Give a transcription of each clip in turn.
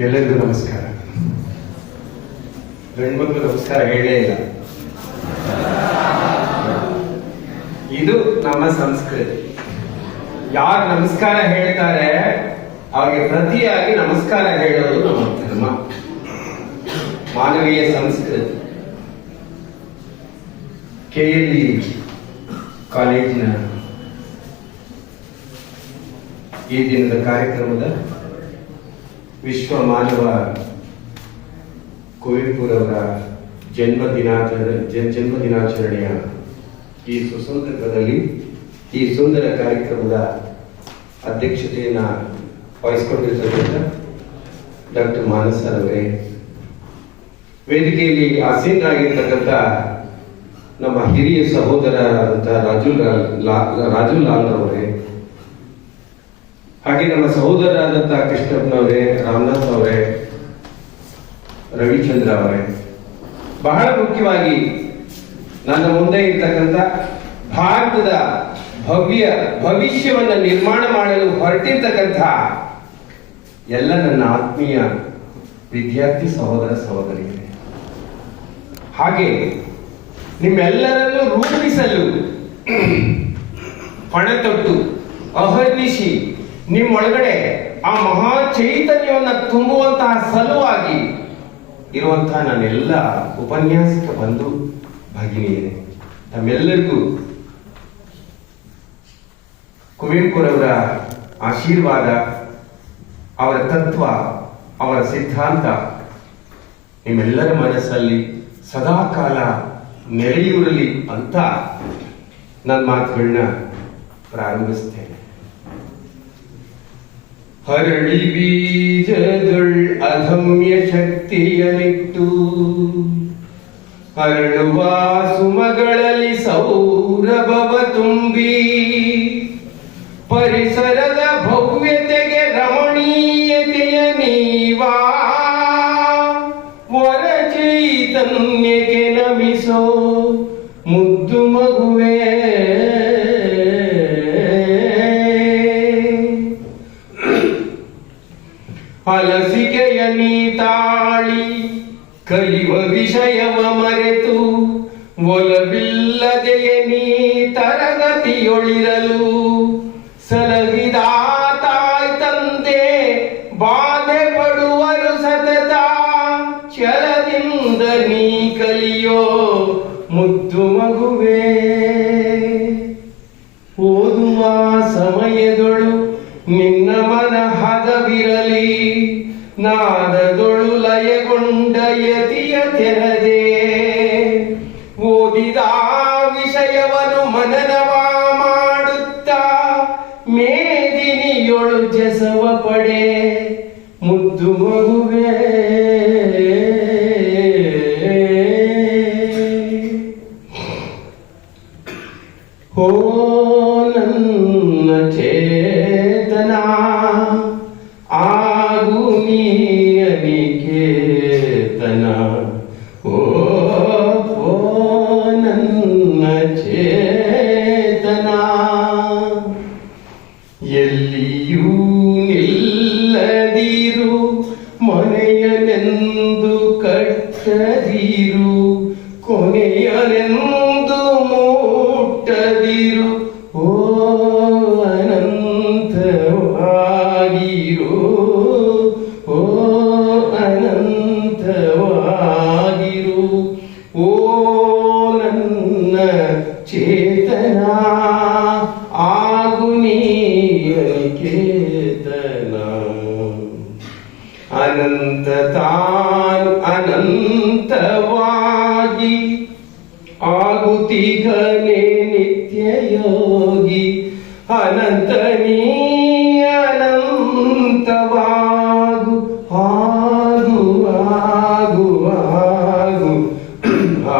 ಎಲ್ಲರಿಗೂ ನಮಸ್ಕಾರ. ಗಂಡ್ಮಕ್ಳು ನಮಸ್ಕಾರ ಹೇಳೇ ಇಲ್ಲ. ಇದು ನಮ್ಮ ಸಂಸ್ಕೃತಿ. ಯಾರು ನಮಸ್ಕಾರ ಹೇಳ್ತಾರೆ ಅವ್ರಿಗೆ ಪ್ರತಿಯಾಗಿ ನಮಸ್ಕಾರ ಹೇಳೋದು ನಮ್ಮ ಧರ್ಮ, ಮಾನವೀಯ ಸಂಸ್ಕೃತಿ. KLE ಕಾಲೇಜಿನ ಈ ದಿನದ ಕಾರ್ಯಕ್ರಮದ ವಿಶ್ವ ಮಾನವ ಕುವೆಂಪುರವರ ಜನ್ಮ ದಿನಾಚರಣೆಯ ಈ ಸುಸಂದರ್ಭದಲ್ಲಿ ಈ ಸುಂದರ ಕಾರ್ಯಕ್ರಮದ ಅಧ್ಯಕ್ಷತೆಯನ್ನು ವಹಿಸಿಕೊಂಡಿರ್ತಕ್ಕಂಥ ಡಾಕ್ಟರ್ ಮಾನಸರ್ ಅವರೇ, ವೇದಿಕೆಯಲ್ಲಿ ಆಸೀನರಾಗಿರ್ತಕ್ಕಂಥ ನಮ್ಮ ಹಿರಿಯ ಸಹೋದರರಾದಂಥ ರಾಜು ಲಾಲ್ ಅವರೇ, ಹಾಗೆ ನಮ್ಮ ಸಹೋದರರಾದಂಥ ಕೃಷ್ಣಪ್ಪನವರೇ, ರಾಮನಾಥ್ ಅವರೇ, ರವಿಚಂದ್ರ ಅವರೇ, ಬಹಳ ಮುಖ್ಯವಾಗಿ ನನ್ನ ಮುಂದೆ ಇರ್ತಕ್ಕಂಥ ಭಾರತದ ಭವಿಷ್ಯವನ್ನು ನಿರ್ಮಾಣ ಮಾಡಲು ಹೊರಟಿರ್ತಕ್ಕಂಥ ಎಲ್ಲ ನನ್ನ ಆತ್ಮೀಯ ವಿದ್ಯಾರ್ಥಿ ಸಹೋದರ ಸಹೋದರಿಯರೇ, ಹಾಗೆ ನಿಮ್ಮೆಲ್ಲರನ್ನು ರೂಪಿಸಲು ಪಣತೊಟ್ಟು ಅಹರ್ನಿಶಿ ನಿಮ್ಮೊಳಗಡೆ ಆ ಮಹಾ ಚೈತನ್ಯವನ್ನು ತುಂಬುವಂತಹ ಸಲುವಾಗಿ ಇರುವಂತಹ ನನ್ನೆಲ್ಲ ಉಪನ್ಯಾಸಕ ಬಂಧು ಭಗಿನಿಯರೇ, ತಮ್ಮೆಲ್ಲರಿಗೂ ಕುವೆಂಪುರವರ ಆಶೀರ್ವಾದ, ಅವರ ತತ್ವ, ಅವರ ಸಿದ್ಧಾಂತ ನಿಮ್ಮೆಲ್ಲರ ಮನಸ್ಸಲ್ಲಿ ಸದಾಕಾಲ ನೆಲೆಯೂರಲಿ ಅಂತ ನನ್ನ ಮಾತುಗಳನ್ನ ಪ್ರಾರಂಭಿಸ್ತೇನೆ. ಹರಳಿ ಬೀಜದೊಳ್ ಅಧಮ್ಯ ಶಕ್ತಿಯನಿಟ್ಟು ಹರಳುವ ಸುಮಗಳಲ್ಲಿ ಸೌರಭವ ತುಂಬಿ ಪರಿಸರದ ಭವ್ಯತೆಗೆ ರಮಣೀಯತೆಯ ನೀವಾ ವರ ಚೈತನ್ಯಕ್ಕೆ ನಮಿಸೋ ಮುದ್ದು ಮಗುವೇ, ಹಲಸಿಕೆಯ ನೀತಾಳಿ ಕಲಿಯುವ ವಿಷಯವ ಮರೆತು ಒಲವಿಲ್ಲದೆಯ ನೀ ತರಗತಿಯೊಳಿರಲು ಸಲಹಿದ ತಾಯ್ ತಂದೆ ಬಾಧೆ ಪಡುವರು ಸತತ ಛಲದಿಂದ ನೀ ಕಲಿಯೋ ಮುದ್ದು ಮಗುವೇ. ಓದುವ ಸಮಯದೊಳು ನಿನ್ನ ಮನ ಹದವಿರಲಿ, ನಾದದೊಳು ಲಯಗೊಂಡ ಯತಿಯ ತೆರದೆ ಓದಿದ ವಿಷಯವನ್ನು ಮನನವ ಮಾಡುತ್ತಾ ಮೇದಿನಿಯೊಳು ಜಸವ ಪಡೆ ಮುದ್ದು ಮಗುವೇ. ಓ ನನ್ನ ಚೇತನ ಆಗು ನೀ ಅನಿಕೇತನ, ಓ ನನ್ನ ಚೇತನ ಎಲ್ಲಿಯೂ ನಿಲ್ಲದಿರು, ಮನೆಯನೆಂದು ಕಟ್ಟದಿರು, ಕೊನೆಯನೆಂದು ಮುಟ್ಟದಿರು, ಓ ಅನಂತವಾಗಿರು, ಓ ಅನಂತವಾಗಿರು, ಓ ನನ್ನ ಚೇತನ ಆಗು ನೀ ಅನಿಕೇತನ. ಅನಂತ ತಾನು ಅನಂತವಾಗಿ ಆಗುತ್ತಿಗನೇ ನಿತ್ಯ ಯೋಗಿ, ಅನಂತ ನೀ ಅನಂತವಾಗು, ಆಗು ಆಗು ಆಗು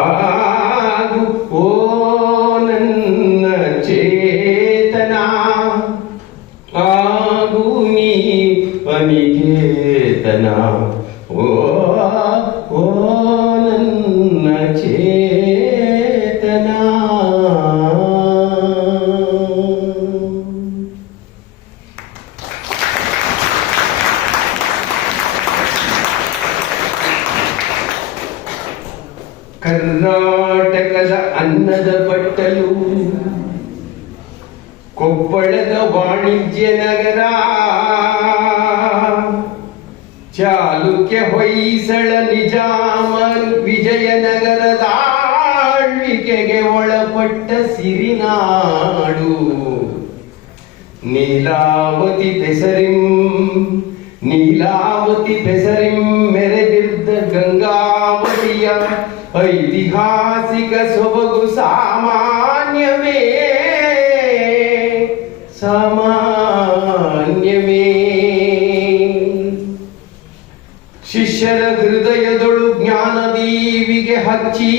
ಆಗು, ಓ ನನ್ನ ಚೇತನ ಆಗು ನೀ ಅನಿಕೇತನ, ಓ ಓ ನನ್ನ ಚೇತನ. ಕರ್ನಾಟಕದ ಅನ್ನದ ಬಟ್ಟಲು, ಕೊಪ್ಪಳದ ವಾಣಿಜ್ಯ ನಗರ, ಚಾಲುಕ್ಯ ಹೊಯ್ಸಳ ನಿಜಾಮ ವಿಜಯನಗರದ ಆಳ್ವಿಕೆಗೆ ಒಳಪಟ್ಟ ಸಿರಿನಾಡು. ನೀಲಾವತಿ ಬೆಸರಿಂ ಮೆರೆದಿದ್ದ ಗಂಗಾವತಿಯ ಐತಿಹಾಸಿಕ ಸೊಬಗು ಸಾಮಾನ್ಯವೇ. ಶಿಷ್ಯರ ಹೃದಯದೊಳು ಜ್ಞಾನದೀವಿಗೆ ಹಚ್ಚಿ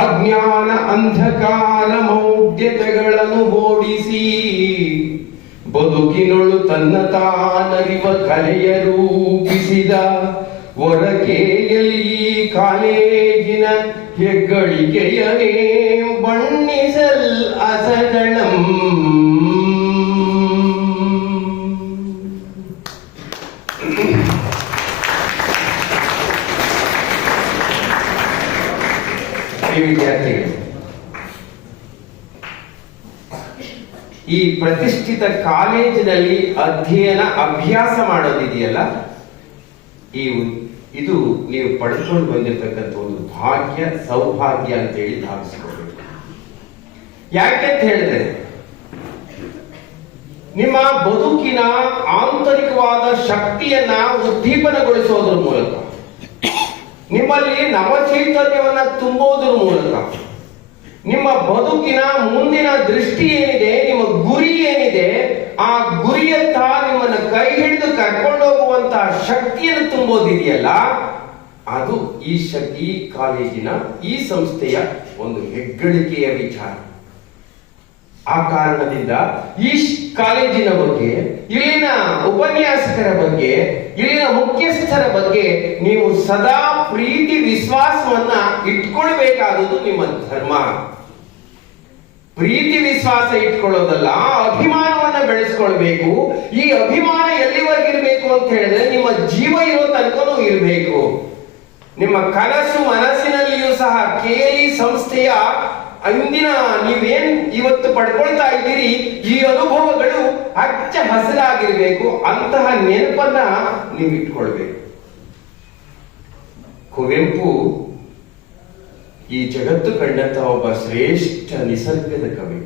ಅಜ್ಞಾನ ಅಂಧಕಾರ ಮೌಢ್ಯತೆಗಳನ್ನು ಓಡಿಸಿ ಬದುಕಿನೊಳು ತನ್ನ ತಾನರಿವ ಕಲೆಯ ರೂಪಿಸಿದ ಹೊರಕೆಯಲ್ಲಿ ಕಾಲೇಜಿನ ಹೆಗ್ಗಳಿಕೆಯನೇ ಬಣ್ಣಿಸಲ್ ಅಸದಳಂ. ವಿದ್ಯಾರ್ಥಿಗಳು, ಈ ಪ್ರತಿಷ್ಠಿತ ಕಾಲೇಜಿನಲ್ಲಿ ಅಭ್ಯಾಸ ಮಾಡೋದಿದೆಯಲ್ಲ, ಇದು ನೀವು ಪಡೆದುಕೊಂಡು ಬಂದಿರತಕ್ಕಂಥ ಒಂದು ಭಾಗ್ಯ, ಸೌಭಾಗ್ಯ ಅಂತ ಹೇಳಿ ಭಾವಿಸ್ಕೋಬೇಕು. ಯಾಕೆಂತ ಹೇಳಿದ್ರೆ, ನಿಮ್ಮ ಬದುಕಿನ ಆಂತರಿಕವಾದ ಶಕ್ತಿಯನ್ನ ಉದ್ದೀಪನಗೊಳಿಸೋದ್ರ ಮೂಲಕ, ನಿಮ್ಮಲ್ಲಿ ನವಚೈತನ್ಯವನ್ನ ತುಂಬೋದ್ರ ಮೂಲಕ, ನಿಮ್ಮ ಬದುಕಿನ ಮುಂದಿನ ದೃಷ್ಟಿ ಏನಿದೆ, ನಿಮ್ಮ ಗುರಿ ಏನಿದೆ, ಆ ಗುರಿಯತ್ತ ನಿಮ್ಮನ್ನ ಕೈ ಹಿಡಿದು ಕರ್ಕೊಂಡೋಗುವಂತಹ ಶಕ್ತಿಯನ್ನು ತುಂಬೋದಿದೆಯಲ್ಲ, ಅದು ಈ ಕಾಲೇಜಿನ, ಈ ಸಂಸ್ಥೆಯ ಒಂದು ಹೆಗ್ಗಳಿಕೆಯ ವಿಚಾರ. ಆ ಕಾರಣದಿಂದ ಈ ಕಾಲೇಜಿನ ಬಗ್ಗೆ, ಇಲ್ಲಿನ ಉಪನ್ಯಾಸಕರ ಬಗ್ಗೆ, ಇಲ್ಲಿನ ಮುಖ್ಯಸ್ಥರ ಬಗ್ಗೆ ನೀವು ಸದಾ ಪ್ರೀತಿ ವಿಶ್ವಾಸವನ್ನ ಇಟ್ಕೊಳ್ಬೇಕಾದುದು ನಿಮ್ಮ ಧರ್ಮ. ಪ್ರೀತಿ ವಿಶ್ವಾಸ ಇಟ್ಕೊಳ್ಳೋದಲ್ಲ, ಅಭಿಮಾನವನ್ನ ಬೆಳೆಸ್ಕೊಳ್ಬೇಕು. ಈ ಅಭಿಮಾನ ಎಲ್ಲಿವರೆಗಿರ್ಬೇಕು ಅಂತ ಹೇಳಿದ್ರೆ, ನಿಮ್ಮ ಜೀವ ಇರೋ ತನಕನೂ ಇರಬೇಕು. ನಿಮ್ಮ ಕನಸು ಮನಸ್ಸಿನಲ್ಲಿಯೂ ಸಹ KLE ಸಂಸ್ಥೆಯ ಇಂದಿನ ನೀವೇನ್ ಇವತ್ತು ಪಡ್ಕೊಳ್ತಾ ಇದ್ದೀರಿ, ಈ ಅನುಭವಗಳು ಹಚ್ಚ ಹಸಿರಾಗಿರ್ಬೇಕು. ಅಂತಹ ನೆನಪನ್ನ ನೀವು ಇಟ್ಕೊಳ್ಬೇಕು. ಕುವೆಂಪು ಈ ಜಗತ್ತು ಕಂಡಂತ ಒಬ್ಬ ಶ್ರೇಷ್ಠ ನಿಸರ್ಗದ ಕವಿ,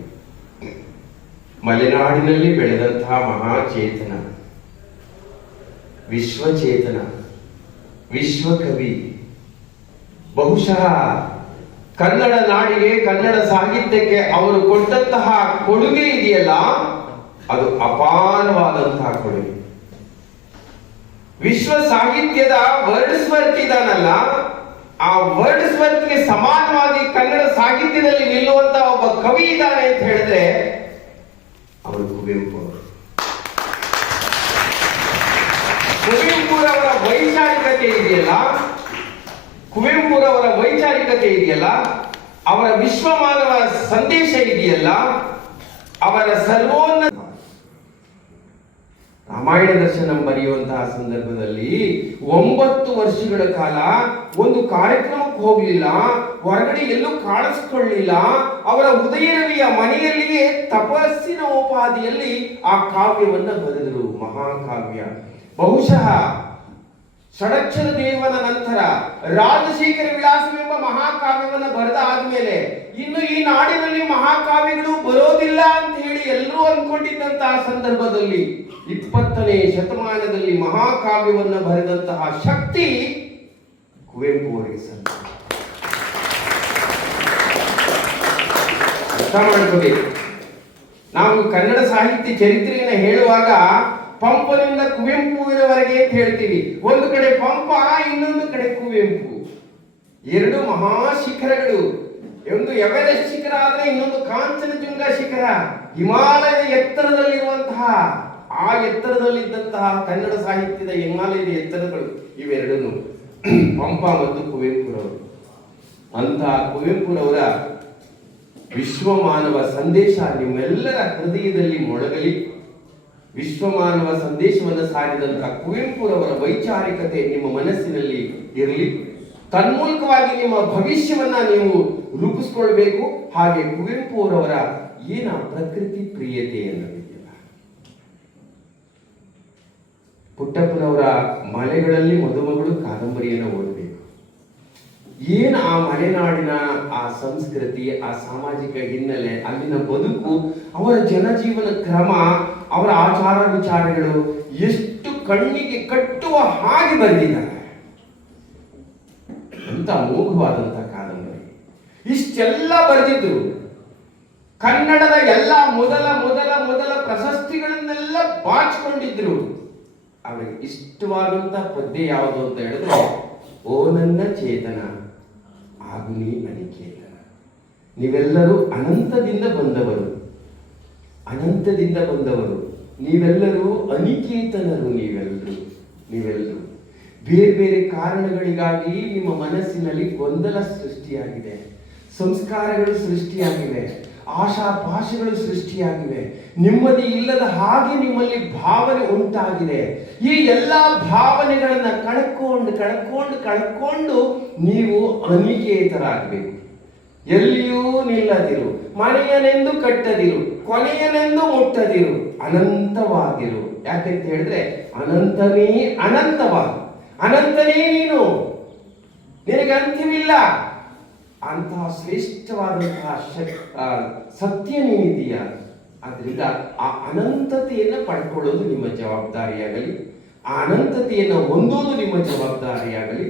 ಮಲೆನಾಡಿನಲ್ಲಿ ಬೆಳೆದಂತಹ ಮಹಾಚೇತನ, ವಿಶ್ವಚೇತನ, ವಿಶ್ವಕವಿ. ಬಹುಶಃ ಕನ್ನಡ ನಾಡಿಗೆ, ಕನ್ನಡ ಸಾಹಿತ್ಯಕ್ಕೆ ಅವರು ಕೊಟ್ಟಂತಹ ಕೊಡುಗೆ ಇದೆಯಲ್ಲ, ಅದು ಅಪಾರವಾದಂತಹ ಕೊಡುಗೆ. ವಿಶ್ವ ಸಾಹಿತ್ಯದ ವರ್ಡ್ಸ್ವರ್ತ್ ಇದಾನಲ್ಲ, ಆ ವರ್ಡ್ಸ್ವರ್ತ್ಗೆ ಸಮಾನವಾಗಿ ಕನ್ನಡ ಸಾಹಿತ್ಯದಲ್ಲಿ ನಿಲ್ಲುವಂತಹ ಒಬ್ಬ ಕವಿ ಇದ್ದಾನೆ ಅಂತ ಹೇಳಿದ್ರೆ ಅವರು ಕುವೆಂಪು ಅವರು. ಕುವೆಂಪುರವರ ವೈಚಾರಿಕತೆ ಇದೆಯಲ್ಲ, ಕುವೆಂಪುರವರ ವೈಚಾರಿಕತೆ ಇದೆಯಲ್ಲ, ಅವರ ವಿಶ್ವಮಾನವ ಸಂದೇಶ ಇದೆಯಲ್ಲ, ಅವರ ಸರ್ವೋನ್ನತ ರಾಮಾಯಣ ದರ್ಶನ ಬರೆಯುವಂತಹ ಸಂದರ್ಭದಲ್ಲಿ 9 ವರ್ಷಗಳ ಕಾಲ ಒಂದು ಕಾರ್ಯಕ್ರಮಕ್ಕೆ ಹೋಗಲಿಲ್ಲ, ಹೊರಗಡೆ ಎಲ್ಲೂ ಕಾಣಿಸ್ಕೊಳ್ಳಿಲ್ಲ. ಅವರ ಉದಯರವಿಯ ಮನೆಯಲ್ಲಿಯೇ ತಪಸ್ಸಿನ ಉಪಾಧಿಯಲ್ಲಿ ಆ ಕಾವ್ಯವನ್ನ ಬರೆದರು, ಮಹಾಕಾವ್ಯ. ಬಹುಶಃ ಷಡಕ್ಷರ ದೇವನ ನಂತರ ರಾಜಶೇಖರ ವಿಲಾಸವೆಂಬ ಮಹಾಕಾವ್ಯವನ್ನು ಬರೆದ ಆದ್ಮೇಲೆ ಇನ್ನು ಈ ನಾಡಿನಲ್ಲಿ ಮಹಾಕಾವ್ಯಗಳು ಬರೋದಿಲ್ಲ ಅಂತ ಹೇಳಿ ಎಲ್ಲರೂ ಅಂದ್ಕೊಂಡಿದ್ದಂತಹ ಸಂದರ್ಭದಲ್ಲಿ 20ನೇ ಶತಮಾನದಲ್ಲಿ ಮಹಾಕಾವ್ಯವನ್ನು ಬರೆದಂತಹ ಶಕ್ತಿ ಕುವೆಂಪು ಅವರಿಗೆ ಸಲ್ಲ. ಅರ್ಥ ಮಾಡ್ಕೋಬೇಕು. ನಾವು ಕನ್ನಡ ಸಾಹಿತ್ಯ ಚರಿತ್ರೆಯನ್ನು ಹೇಳುವಾಗ ಪಂಪನಿಂದ ಕುವೆಂಪುವಿನವರೆಗೆ ಅಂತ ಹೇಳ್ತೀವಿ. ಒಂದು ಕಡೆ ಪಂಪ, ಇನ್ನೊಂದು ಕಡೆ ಕುವೆಂಪು. 2 ಮಹಾಶಿಖರಗಳು. ಒಂದು ಎವರೆಸ್ಟ್ ಶಿಖರ ಆದ್ರೆ ಇನ್ನೊಂದು ಕಾಂಚನಜುಂಗ ಶಿಖರ. ಹಿಮಾಲಯದ ಎತ್ತರದಲ್ಲಿರುವಂತಹ, ಆ ಎತ್ತರದಲ್ಲಿದ್ದಂತಹ ಕನ್ನಡ ಸಾಹಿತ್ಯದ ಹಿಮಾಲಯದ ಎತ್ತರಗಳು ಇವೆರಡನ್ನು ಪಂಪ ಮತ್ತು ಕುವೆಂಪುರವರು. ಅಂತಹ ಕುವೆಂಪುರವರ ವಿಶ್ವಮಾನವ ಸಂದೇಶ ನಿಮ್ಮೆಲ್ಲರ ಹೃದಯದಲ್ಲಿ ಮೊಳಗಲಿ. ವಿಶ್ವಮಾನವ ಸಂದೇಶವನ್ನು ಸಾರಿದಂತಹ ಕುವೆಂಪುರವರ ವೈಚಾರಿಕತೆ ನಿಮ್ಮ ಮನಸ್ಸಿನಲ್ಲಿ ಇರಲಿ. ತನ್ಮೂಲಕವಾಗಿ ನಿಮ್ಮ ಭವಿಷ್ಯವನ್ನ ನೀವು ರೂಪಿಸ್ಕೊಳ್ಬೇಕು. ಹಾಗೆ ಕುವೆಂಪು ಅವರವರ ಏನ ಪ್ರಕೃತಿ ಪ್ರಿಯತೆ ಅನ್ನೋದಿದೆಯಲ್ಲ, ಪುಟ್ಟಪ್ಪನವರ ಮಲೆಗಳಲ್ಲಿ ಮದುಮಗಳು ಕಾದಂಬರಿಯನ್ನು ಓದಬೇಕು. ಏನು ಆ ಮಲೆನಾಡಿನ ಆ ಸಂಸ್ಕೃತಿ, ಆ ಸಾಮಾಜಿಕ ಹಿನ್ನೆಲೆ, ಅಲ್ಲಿನ ಬದುಕು, ಅವರ ಜನಜೀವನ ಕ್ರಮ, ಅವರ ಆಚಾರ ವಿಚಾರಗಳು ಎಷ್ಟು ಕಣ್ಣಿಗೆ ಕಟ್ಟುವ ಹಾಗೆ ಬರೆದಿದ್ದಾರೆ ಅಂತ ಅಮೋಘವಾದಂತಹ ಕಾದಂಬರಿ. ಇಷ್ಟೆಲ್ಲ ಬರೆದಿದ್ರು. ಕನ್ನಡದ ಎಲ್ಲ ಮೊದಲ ಮೊದಲ ಮೊದಲ ಪ್ರಶಸ್ತಿಗಳನ್ನೆಲ್ಲ ಬಾಚಿಕೊಂಡಿದ್ರು. ಅವರಿಗೆ ಇಷ್ಟವಾದಂತಹ ಪದ್ಯ ಯಾವುದು ಅಂತ ಹೇಳಿದ್ರೆ, ಓ ನನ್ನ ಚೇತನ ಆಗು ನೀ ಅನಿಕೇತನ. ನೀವೆಲ್ಲರೂ ಅನಂತದಿಂದ ಬಂದವರು, ಅನಂತದಿಂದ ಬಂದವರು. ನೀವೆಲ್ಲರೂ ಅನಿಕೇತನರು. ನೀವೆಲ್ಲರೂ ಬೇರೆ ಬೇರೆ ಕಾರಣಗಳಿಗಾಗಿ ನಿಮ್ಮ ಮನಸ್ಸಿನಲ್ಲಿ ಗೊಂದಲ ಸೃಷ್ಟಿಯಾಗಿದೆ, ಸಂಸ್ಕಾರಗಳು ಸೃಷ್ಟಿಯಾಗಿವೆ, ಆಶಾಪಾಶಗಳು ಸೃಷ್ಟಿಯಾಗಿವೆ, ನೆಮ್ಮದಿ ಇಲ್ಲದ ಹಾಗೆ ನಿಮ್ಮಲ್ಲಿ ಭಾವನೆ ಉಂಟಾಗಿದೆ. ಈ ಎಲ್ಲ ಭಾವನೆಗಳನ್ನ ಕಳ್ಕೊಂಡು ನೀವು ಅನಿಕೇತರಾಗಬೇಕು. ಎಲ್ಲಿಯೂ ನಿಲ್ಲದಿರು, ಮನೆಯನೆಂದು ಕಟ್ಟದಿರು, ಕೊನೆಯನೆಂದು ಮುಟ್ಟದಿರು, ಅನಂತವಾಗಿರು. ಯಾಕೆಂತ ಹೇಳಿದ್ರೆ ಅನಂತನೇ ಅನಂತವಾಗಿ, ಅನಂತನೇ ನೀನು, ನಿನಗೆ ಅಂತ್ಯವಿಲ್ಲ. ಅಂತಹ ಶ್ರೇಷ್ಠವಾದಂತಹ ಸತ್ಯ ನೀನಿದೀಯ. ಆದ್ರಿಂದ ಆ ಅನಂತತೆಯನ್ನು ಪಡ್ಕೊಳ್ಳೋದು ನಿಮ್ಮ ಜವಾಬ್ದಾರಿಯಾಗಲಿ, ಆ ಅನಂತತೆಯನ್ನು ಹೊಂದೋದು ನಿಮ್ಮ ಜವಾಬ್ದಾರಿಯಾಗಲಿ.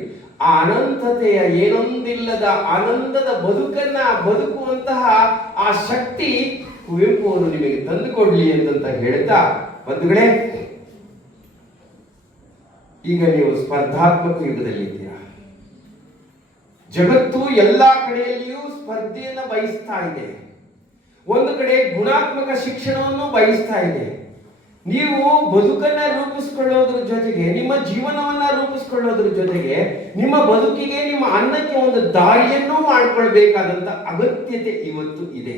ಆ ಅನಂತತೆಯ ಏನೊಂದಿಲ್ಲದ ಆನಂದದ ಬದುಕುವಂತಹ ಆ ಶಕ್ತಿ ಕುವೆಂಪು ಅವರು ನಿಮಗೆ ತಂದುಕೊಡ್ಲಿ ಅಂತ ಹೇಳ್ತಾ, ಬಂಧುಗಳೇ, ಈಗ ನೀವು ಸ್ಪರ್ಧಾತ್ಮಕ ಯುಗದಲ್ಲಿದ್ದೀರಾ. ಜಗತ್ತು ಎಲ್ಲಾ ಕಡೆಯಲ್ಲಿಯೂ ಸ್ಪರ್ಧೆಯನ್ನು ಬಯಸ್ತಾ ಇದೆ. ಒಂದು ಕಡೆ ಗುಣಾತ್ಮಕ ಶಿಕ್ಷಣವನ್ನು ಬಯಸ್ತಾ ಇದೆ. ನೀವು ಬದುಕನ್ನ ರೂಪಿಸಿಕೊಳ್ಳೋದ್ರ ಜೊತೆಗೆ, ನಿಮ್ಮ ಜೀವನವನ್ನ ರೂಪಿಸಿಕೊಳ್ಳೋದ್ರ ಜೊತೆಗೆ, ನಿಮ್ಮ ಬದುಕಿಗೆ, ನಿಮ್ಮ ಅನ್ನಕ್ಕೆ ಒಂದು ದಾರಿಯನ್ನು ಮಾಡಿಕೊಳ್ಬೇಕಾದಂತ ಅಗತ್ಯತೆ ಇವತ್ತು ಇದೆ.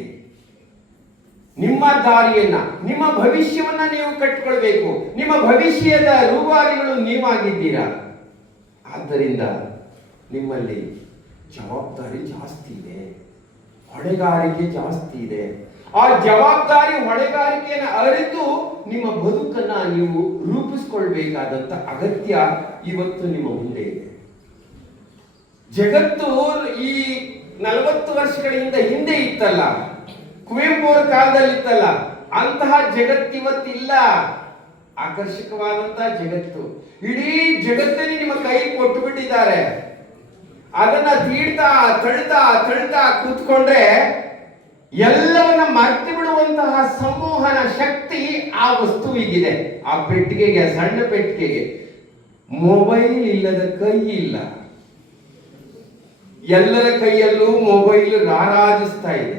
ನಿಮ್ಮ ದಾರಿಯನ್ನ, ನಿಮ್ಮ ಭವಿಷ್ಯವನ್ನ ನೀವು ಕಟ್ಟಿಕೊಳ್ಬೇಕು. ನಿಮ್ಮ ಭವಿಷ್ಯದ ರೂವಾರಿಗಳು ನೀವಾಗಿದ್ದೀರಾ. ಆದ್ದರಿಂದ ನಿಮ್ಮಲ್ಲಿ ಜವಾಬ್ದಾರಿ ಜಾಸ್ತಿ ಇದೆ, ಹೊಣೆಗಾರಿಕೆ ಜಾಸ್ತಿ ಇದೆ. ಆ ಜವಾಬ್ದಾರಿ ಹೊಣೆಗಾರಿಕೆಯನ್ನು ಅರಿತು ನಿಮ್ಮ ಬದುಕನ್ನ ನೀವು ರೂಪಿಸಿಕೊಳ್ಬೇಕಾದಂತ ಅಗತ್ಯ ಇವತ್ತು ನಿಮ್ಮ ಮುಂದೆ ಇದೆ. ಜಗತ್ತು ಈ 40 ವರ್ಷಗಳ ಹಿಂದೆ ಇತ್ತಲ್ಲ, ಕುವೆಂಪು ಅವರ ಕಾಲದಲ್ಲಿ ಇತ್ತಲ್ಲ, ಅಂತಹ ಜಗತ್ತಿವತ್ತಿಲ್ಲ. ಆಕರ್ಷಕವಾದಂತಹ ಜಗತ್ತು, ಇಡೀ ಜಗತ್ತಲ್ಲಿ ನಿಮ್ಮ ಕೈ ಕೊಟ್ಟು ಬಿಟ್ಟಿದ್ದಾರೆ. ಅದನ್ನ ತೀಡ್ತಾ ತಳ್ತಾ ಕೂತ್ಕೊಂಡ್ರೆ ಎಲ್ಲವನ್ನ ಮರೆತು ಬಿಡುವಂತಹ ಸಂಮೋಹನ ಶಕ್ತಿ ಆ ವಸ್ತುವಿಗಿದೆ. ಆ ಪೆಟ್ಟಿಗೆಗೆ, ಸಣ್ಣ ಪೆಟ್ಟಿಗೆಗೆ. ಮೊಬೈಲ್ ಇಲ್ಲದ ಕೈ ಇಲ್ಲ. ಎಲ್ಲರ ಕೈಯಲ್ಲೂ ಮೊಬೈಲ್ ರಾರಾಜಿಸ್ತಾ ಇದೆ.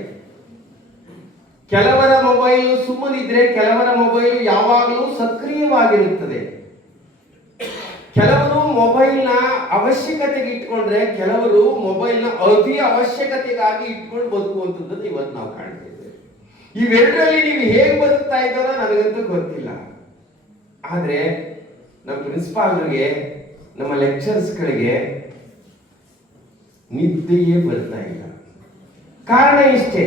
ಕೆಲವರ ಮೊಬೈಲ್ ಸುಮ್ಮನಿದ್ರೆ, ಕೆಲವರ ಮೊಬೈಲ್ ಯಾವಾಗಲೂ ಸಕ್ರಿಯವಾಗಿರುತ್ತದೆ. ಕೆಲವರು ಮೊಬೈಲ್ನ ಅವಶ್ಯಕತೆಗೆ ಇಟ್ಕೊಂಡ್ರೆ, ಕೆಲವರು ಮೊಬೈಲ್ನ ಅತಿ ಅವಶ್ಯಕತೆಗಾಗಿ ಇಟ್ಕೊಂಡು ಬದುಕುವಂಥದ್ದು ಇವತ್ತು ನಾವು ಕಾಣ್ತಿದ್ದೇವೆ. ಇವೆರಡರಲ್ಲಿ ನೀವು ಹೇಗೆ ಬದುಕ್ತಾ ಇದ್ದಾರೋ ನನಗಂತೂ ಗೊತ್ತಿಲ್ಲ. ಆದ್ರೆ ನಮ್ಮ ಪ್ರಿನ್ಸಿಪಾಲ್ಗಳಿಗೆ, ನಮ್ಮ ಲೆಕ್ಚರ್ಸ್ಗಳಿಗೆ ನಿದ್ದೆಯೇ ಬರ್ತಾ ಇಲ್ಲ. ಕಾರಣ ಇಷ್ಟೇ,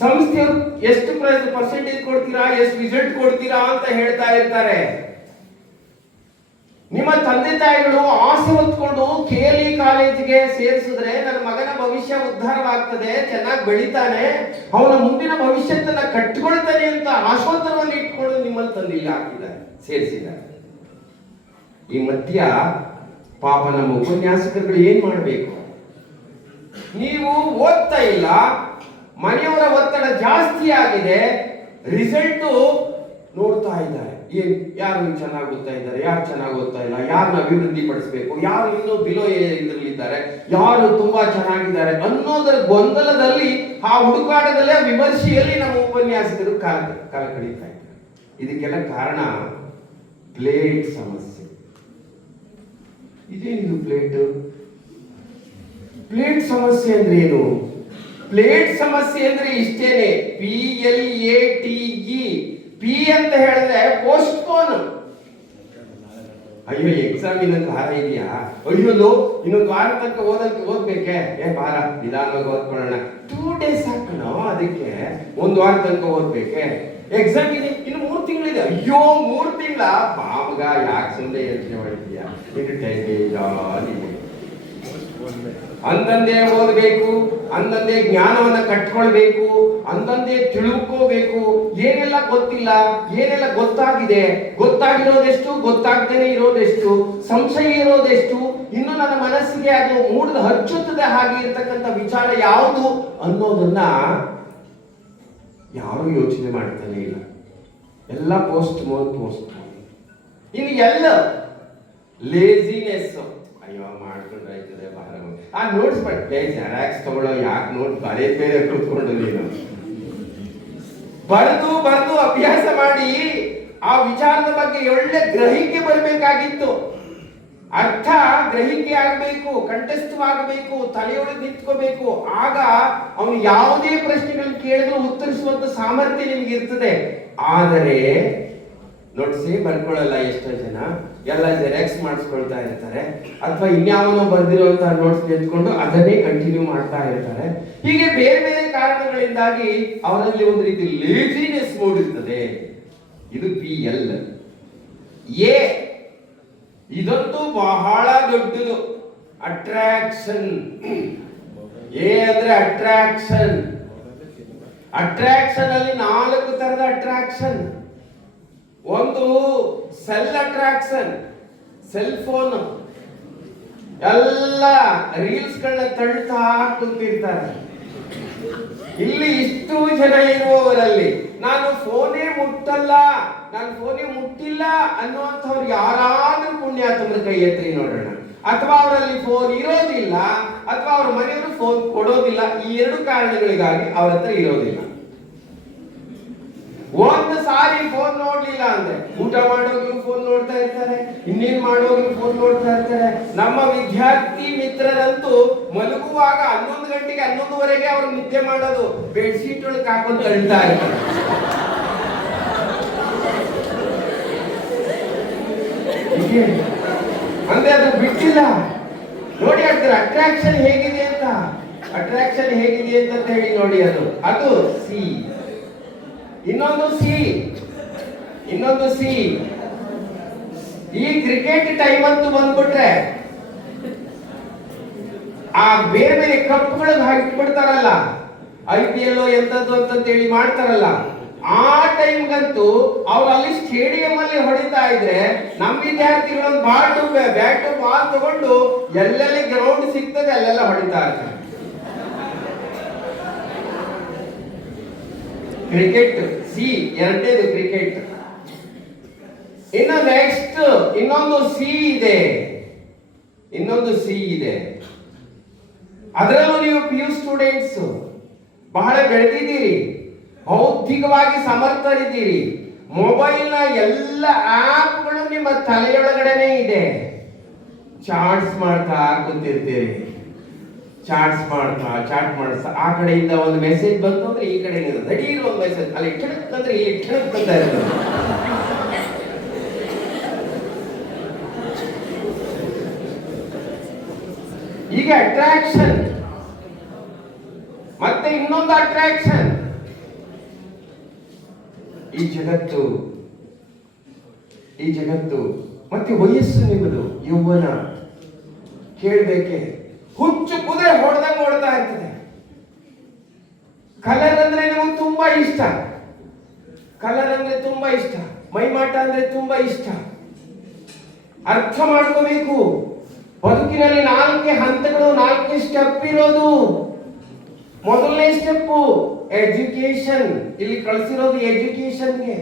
ಸಂಸ್ಥೆಯವರು ಎಷ್ಟು ಪರ್ಸೆಂಟೇಜ್ ಕೊಡ್ತೀರಾ, ಎಷ್ಟು ರಿಸಲ್ಟ್ ಕೊಡ್ತೀರಾ ಅಂತ ಹೇಳ್ತಾ ಇರ್ತಾರೆ. ನಿಮ್ಮ ತಂದೆ ತಾಯಿಗಳು ಆಸೆ ಹೊತ್ಕೊಂಡು KLE ಕಾಲೇಜಿಗೆ ಸೇರಿಸಿದ್ರೆ ನನ್ನ ಮಗನ ಭವಿಷ್ಯ ಉದ್ಧಾರವಾಗ್ತದೆ, ಚೆನ್ನಾಗಿ ಬೆಳಿತಾನೆ, ಅವನ ಮುಂದಿನ ಭವಿಷ್ಯತ್ತನ್ನ ಕಟ್ಟಿಕೊಳ್ತಾನೆ ಅಂತ ಆಶೋತ್ತರವನ್ನು ಇಟ್ಕೊಂಡು ನಿಮ್ಮಲ್ಲಿ ತಂದಿಲ್ಲ ಹಾಕಿದ್ದಾರೆ, ಸೇರಿಸಿದ್ದಾರೆ. ಈ ಮಧ್ಯ ಪಾಪ ನಮ್ಮ ಉಪನ್ಯಾಸಕರುಗಳು ಏನ್ ಮಾಡಬೇಕು? ನೀವು ಓದ್ತಾ ಇಲ್ಲ, ಮನೆಯವರ ಒತ್ತಡ ಜಾಸ್ತಿ ಆಗಿದೆ, ರಿಸಲ್ಟ್ ನೋಡ್ತಾ ಇದ್ದಾರೆ. ಯಾರು ಚೆನ್ನಾಗಿ ಓದ್ತಾ ಇದ್ದಾರೆ, ಯಾರು ಚೆನ್ನಾಗಿ ಓದ್ತಾ ಇಲ್ಲ, ಯಾರನ್ನ ಅಭಿವೃದ್ಧಿ ಪಡಿಸಬೇಕು, ಯಾರು ಇನ್ನೂ ಬಿಲೋ ಇದರಲ್ಲಿದ್ದಾರೆ, ಯಾರು ತುಂಬಾ ಚೆನ್ನಾಗಿದ್ದಾರೆ ಅನ್ನೋದರ ಗೊಂದಲದಲ್ಲಿ, ಆ ಹುಡುಕಾಟದಲ್ಲಿ, ಆ ವಿಮರ್ಶೆಯಲ್ಲಿ ನಮ್ಮ ಉಪನ್ಯಾಸಕರು ಕಾಲ ಕಳೀತಾ ಇದ್ದಾರೆ. ಇದಕ್ಕೆಲ್ಲ ಕಾರಣ ಪ್ಲೇಟ್ ಸಮಸ್ಯೆ. ಇದೇನಿದು ಪ್ಲೇಟ್ ಸಮಸ್ಯೆ ಅಂದ್ರೆ ಏನು? ಪ್ಲೇಟ್ ಸಮಸ್ಯೆ ಅಂದ್ರೆ ಇಷ್ಟೇನೆ, PLATE. ಪಿ ಅಂತ ಹೇಳಿದ್ರೆ ಪೋಸ್ಟ್ಪೋನ್, ಅಯ್ಯೋ ಎಕ್ಸಾಮ್ ಇನ್ನೊಂದು ವಾರ ಇದೆಯಾ, ಅಯ್ಯೋ ಇನ್ನೊಂದು ವಾರ ತನಕ ಓದ್ಬೇಕೆ, ಬಾರ ನಿಧಾನವಾಗಿ ಓದ್ಕೊಳ್ಳೋಣ, 2 days ಹಾಕೋಣ, ಅದಕ್ಕೆ ಒಂದು ವಾರ ತನಕ ಓದ್ಬೇಕೆ, ಎಕ್ಸಾಮ್ ಇದೆ ಇನ್ನು 3 ತಿಂಗಳಿದೆ, ಅಯ್ಯೋ 3 ತಿಂಗಳ ಬಾಮಗ ಯಾಕೆ ಸುಮ್ಮನೆ ಯೋಚನೆ ಮಾಡಿದ್ಯಾ, ಇದು ಟೈಮ್ ಅಂದಂದೇ ಓದಬೇಕು, ಅಂದಂದೇ ಜ್ಞಾನವನ್ನ ಕಟ್ಕೊಳ್ಬೇಕು, ಅಂದಂದೇ ತಿಳ್ಕೋಬೇಕು. ಏನೆಲ್ಲ ಗೊತ್ತಿಲ್ಲ, ಏನೆಲ್ಲ ಗೊತ್ತಾಗಿದೆ, ಗೊತ್ತಾಗಿರೋದೆಷ್ಟು, ಗೊತ್ತಾಗ್ದೇನೆ ಇರೋದೆಷ್ಟು, ಸಂಶಯ ಇರೋದೆಷ್ಟು, ಇನ್ನು ನನ್ನ ಮನಸ್ಸಿಗೆ ಅದು ಮೂಡಿದ ಹಚ್ಚುತ್ತದೆ ಹಾಗೆ ಇರ್ತಕ್ಕಂಥ ವಿಚಾರ ಯಾವುದು ಅನ್ನೋದನ್ನ ಯಾರು ಯೋಚನೆ ಮಾಡ್ತಾನೆ ಇಲ್ಲ. ಎಲ್ಲ ಪೋಸ್ಟ್ ಇನ್ನು ಎಲ್ಲ ಲೇಜಿನೆಸ್, ಅಯ್ಯೋ ಮಾಡ್ಕೊಂಡ್ರೆ ಆಯ್ತದೆ ಬಾರ, ಆ ನೋಟ್ಸ್ ಬಟ್ಟೆ ಜೆರಾಕ್ಸ್ ತಗೊಳ್ಳೋ, ಯಾಕೆ ನೋಟ್ ಬೇರೆ ಕೂತ್ಕೊಂಡು ನೀನು ಬರೆದು ಅಭ್ಯಾಸ ಮಾಡಿ ಆ ವಿಚಾರದ ಬಗ್ಗೆ ಒಳ್ಳೆ ಗ್ರಹಿಕೆ ಬರಬೇಕಾಗಿತ್ತು. ಅರ್ಥ ಗ್ರಹಿಕೆ ಆಗಬೇಕು, ಕಂಠಸ್ಥವಾಗಬೇಕು, ತಲೆಯೊಳಗೆ ನಿಂತ್ಕೋಬೇಕು. ಆಗ ಅವನು ಯಾವುದೇ ಪ್ರಶ್ನೆಗಳನ್ನು ಕೇಳಿದ್ರು ಉತ್ತರಿಸುವಂತ ಸಾಮರ್ಥ್ಯ ನಿಮ್ಗೆ ಇರ್ತದೆ. ಆದರೆ ನೋಟ್ಸೇ ಬರ್ಕೊಳ್ಳಲ್ಲ ಎಷ್ಟೋ ಜನ, ಎಲ್ಲ ಜೆರಾಕ್ಸ್ ಮಾಡಿಸ್ಕೊಳ್ತಾ ಇರ್ತಾರೆ, ಅಥವಾ ಇನ್ಯಾವನೋ ಬರ್ದಿರುವಂತಹ ನೋಟ್ಸ್ ಎತ್ಕೊಂಡು ಅದನ್ನೇ ಕಂಟಿನ್ಯೂ ಮಾಡ್ತಾ ಇರ್ತಾರೆ. ಹೀಗೆ ಬೇರೆ ಬೇರೆ ಕಾರಣಗಳಿಂದಾಗಿ ಅವರಲ್ಲಿ ಒಂದು ರೀತಿ ಲೇಜಿನೆಸ್ ಮೂಡಿರ್ತದೆ. ಇದು PL. ಎ ಇದಂತೂ ಬಹಳ ದೊಡ್ಡದು, ಅಟ್ರಾಕ್ಷನ್. ಎ ಅಂದ್ರೆ ಅಟ್ರಾಕ್ಷನ್. ಅಟ್ರಾಕ್ಷನ್ ಅಲ್ಲಿ 4 ತರದ ಅಟ್ರಾಕ್ಷನ್. ಒಂದು ಸೆಲ್ ಅಟ್ರಾಕ್ಷನ್, ಸೆಲ್ ಫೋನ್, ಎಲ್ಲ ರೀಲ್ಸ್ ಗಳನ್ನ ತಳ್ತಾ ಕುಂತಿರ್ತಾರೆ. ಇಲ್ಲಿ ಇಷ್ಟು ಜನ ಇರುವವರಲ್ಲಿ ನಾನು ಫೋನೇ ಮುಟ್ಟಲ್ಲ, ನಾನು ಫೋನೇ ಮುಟ್ಟಿಲ್ಲ ಅನ್ನುವಂಥವ್ರು ಯಾರಾದ್ರೂ ಪುಣ್ಯಾತ್ಮರ ಕೈ ಎತ್ತಿ ನೋಡೋಣ. ಅಥವಾ ಅವರಲ್ಲಿ ಫೋನ್ ಇರೋದಿಲ್ಲ, ಅಥವಾ ಅವ್ರ ಮನೆಯವರು ಫೋನ್ ಕೊಡೋದಿಲ್ಲ. ಈ 2 ಕಾರಣಗಳಿಗಾಗಿ ಅವ್ರ ಹತ್ರ ಇರೋದಿಲ್ಲ. ಒಂದು ಸಾರಿ ಫೋನ್ ನೋಡ್ಲಿಲ್ಲ ಅಂದ್ರೆ ಊಟ ಮಾಡೋದು ಫೋನ್ ನೋಡ್ತಾ ಇರ್ತಾರೆ, ಇನ್ನೇನ್ ಮಾಡೋದು ಫೋನ್ ನೋಡ್ತಾ ಇರ್ತಾರೆ. ನಮ್ಮ ವಿದ್ಯಾರ್ಥಿ ಮಿತ್ರರಂತೂ ಮಲಗುವಾಗ 11 ಗಂಟೆಗೆ 11:30 ಅವ್ರು ನಿದ್ದೆ ಮಾಡೋದು, ಬೆಡ್ಶೀಟ್ ಒಳಗೆ ಹಾಕೊಂಡು ತಳ್ತಾ ಇರ್ತಾರೆ. ಅಂದ್ರೆ ಅದು ಬಿಟ್ಟಿಲ್ಲ. ನೋಡಿ ಆಗ್ತಾರೆ ಅಟ್ರಾಕ್ಷನ್ ಹೇಗಿದೆ ಅಂತ, ಅಟ್ರಾಕ್ಷನ್ ಹೇಗಿದೆ ಅಂತ ಹೇಳಿ ನೋಡಿ. ಅದು ಸಿ. ಇನ್ನೊಂದು ಸಿ ಈ ಕ್ರಿಕೆಟ್ ಟೈಮ್ ಅಂತೂ ಬಂದ್ಬಿಟ್ರೆ ಆ ಬೇರೆ ಬೇರೆ ಕಪ್ಗಳನ್ನು ಹಾಕಿಬಿಡ್ತಾರಲ್ಲ, IPL ಎಂತದ್ದು ಅಂತೇಳಿ ಮಾಡ್ತಾರಲ್ಲ, ಆ ಟೈಮ್ಗಂತೂ ಅವ್ರು ಅಲ್ಲಿ ಸ್ಟೇಡಿಯಂ ಅಲ್ಲಿ ಹೊಡಿತಾ ಇದ್ರೆ ನಮ್ಮ ವಿದ್ಯಾರ್ಥಿಗಳೊಂದು ಬ್ಯಾಟ್ ಬಾಲ್ ತಗೊಂಡು ಎಲ್ಲೆಲ್ಲಿ ಗ್ರೌಂಡ್ ಸಿಗ್ತದೆ ಅಲ್ಲೆಲ್ಲ ಹೊಡಿತಾ ಇರ್ತಾರೆ. ಕ್ರಿಕೆಟ್ ಸಿ, ಎರಡನೇದು ಕ್ರಿಕೆಟ್. ಇನ್ನು ನೆಕ್ಸ್ಟ್ ಇನ್ನೊಂದು ಸಿ ಇದೆ. ಅದರಲ್ಲೂ ನೀವು PU ಸ್ಟೂಡೆಂಟ್ಸ್ ಬಹಳ ಬೆಳೆದಿದ್ದೀರಿ, ಬೌದ್ಧಿಕವಾಗಿ ಸಮರ್ಥರಿದ್ದೀರಿ. ಮೊಬೈಲ್ನ ಎಲ್ಲ ಆಪ್ಗಳು ನಿಮ್ಮ ತಲೆಯೊಳಗಡೆನೆ ಇದೆ. ಚಾಟ್ಸ್ ಮಾಡ್ತಾ ಕೂತಿರ್ತೀರಿ, ಚಾಟ್ ಮಾಡ್ತಾ ಆ ಕಡೆಯಿಂದ ಒಂದು ಮೆಸೇಜ್ ಬಂತು ಅಂದ್ರೆ ಈ ಕಡೆ ದಿಢೀರ್ ಒಂದು ಮೆಸೇಜ್, ಅಲ್ಲಿ ಠಣಕ್ ಅಂದ್ರೆ ಇಲ್ಲಿ ಠಣಕ್ ಅಂತ ಇರ್ತದೆ. ಹೀಗೆ ಅಟ್ರಾಕ್ಷನ್. ಮತ್ತೆ ಇನ್ನೊಂದು ಅಟ್ರಾಕ್ಷನ್, ಈ ಜಗತ್ತು ಮತ್ತೆ ವಯಸ್ಸು ನಿಮ್ಮದು ಯೌವನ, ಕೇಳ್ಬೇಕೆ ಹುಚ್ಚು ಕುದುರೆ ಹೊಡೆದಂಗೆ ಓಡ್ತಾ ಇರ್ತದೆ. ಕಲರ್ ಅಂದ್ರೆ ನಮಗೆ ತುಂಬಾ ಇಷ್ಟ, ಮೈಮಾಟ ಅಂದ್ರೆ ತುಂಬಾ ಇಷ್ಟ. ಅರ್ಥ ಮಾಡ್ಕೋಬೇಕು, ಬದುಕಿನಲ್ಲಿ 4 ಹಂತಗಳು, 4 ಸ್ಟೆಪ್ ಇರೋದು. ಮೊದಲನೇ ಸ್ಟೆಪ್ ಎಜುಕೇಶನ್, ಇಲ್ಲಿ ಕಳಿಸಿರೋದು ಎಜುಕೇಶನ್ಗೆ.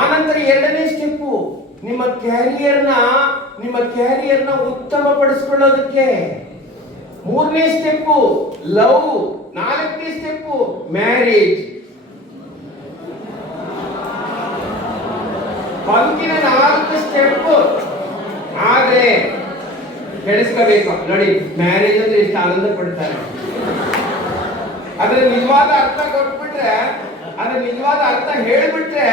ಆನಂತರ 2ನೇ ಸ್ಟೆಪ್ ನಿಮ್ಮ ಕ್ಯಾರಿಯರ್ನ ಉತ್ತಮ ಪಡಿಸ್ಕೊಳ್ಳೋದಕ್ಕೆ. 3ನೇ ಸ್ಟೆಪ್ ಲವ್. 4ನೇ ಸ್ಟೆಪ್ ಮ್ಯಾರೇಜ್. ಬದುಕಿನ 4 ಸ್ಟೆಪ್. ಆದ್ರೆ ಕೆಡಿಸ್ಕೋಬೇಕು ನೋಡಿ, ಮ್ಯಾರೇಜ್ ಅಂದ್ರೆ ಎಷ್ಟು ಆನಂದ ಪಡ್ತಾರೆ. ಅದ್ರ ನಿಜವಾದ ಅರ್ಥ ಕೊಟ್ಬಿಟ್ರೆ, ಅದ್ರ ನಿಜವಾದ ಅರ್ಥ ಹೇಳ್ಬಿಟ್ರೆ,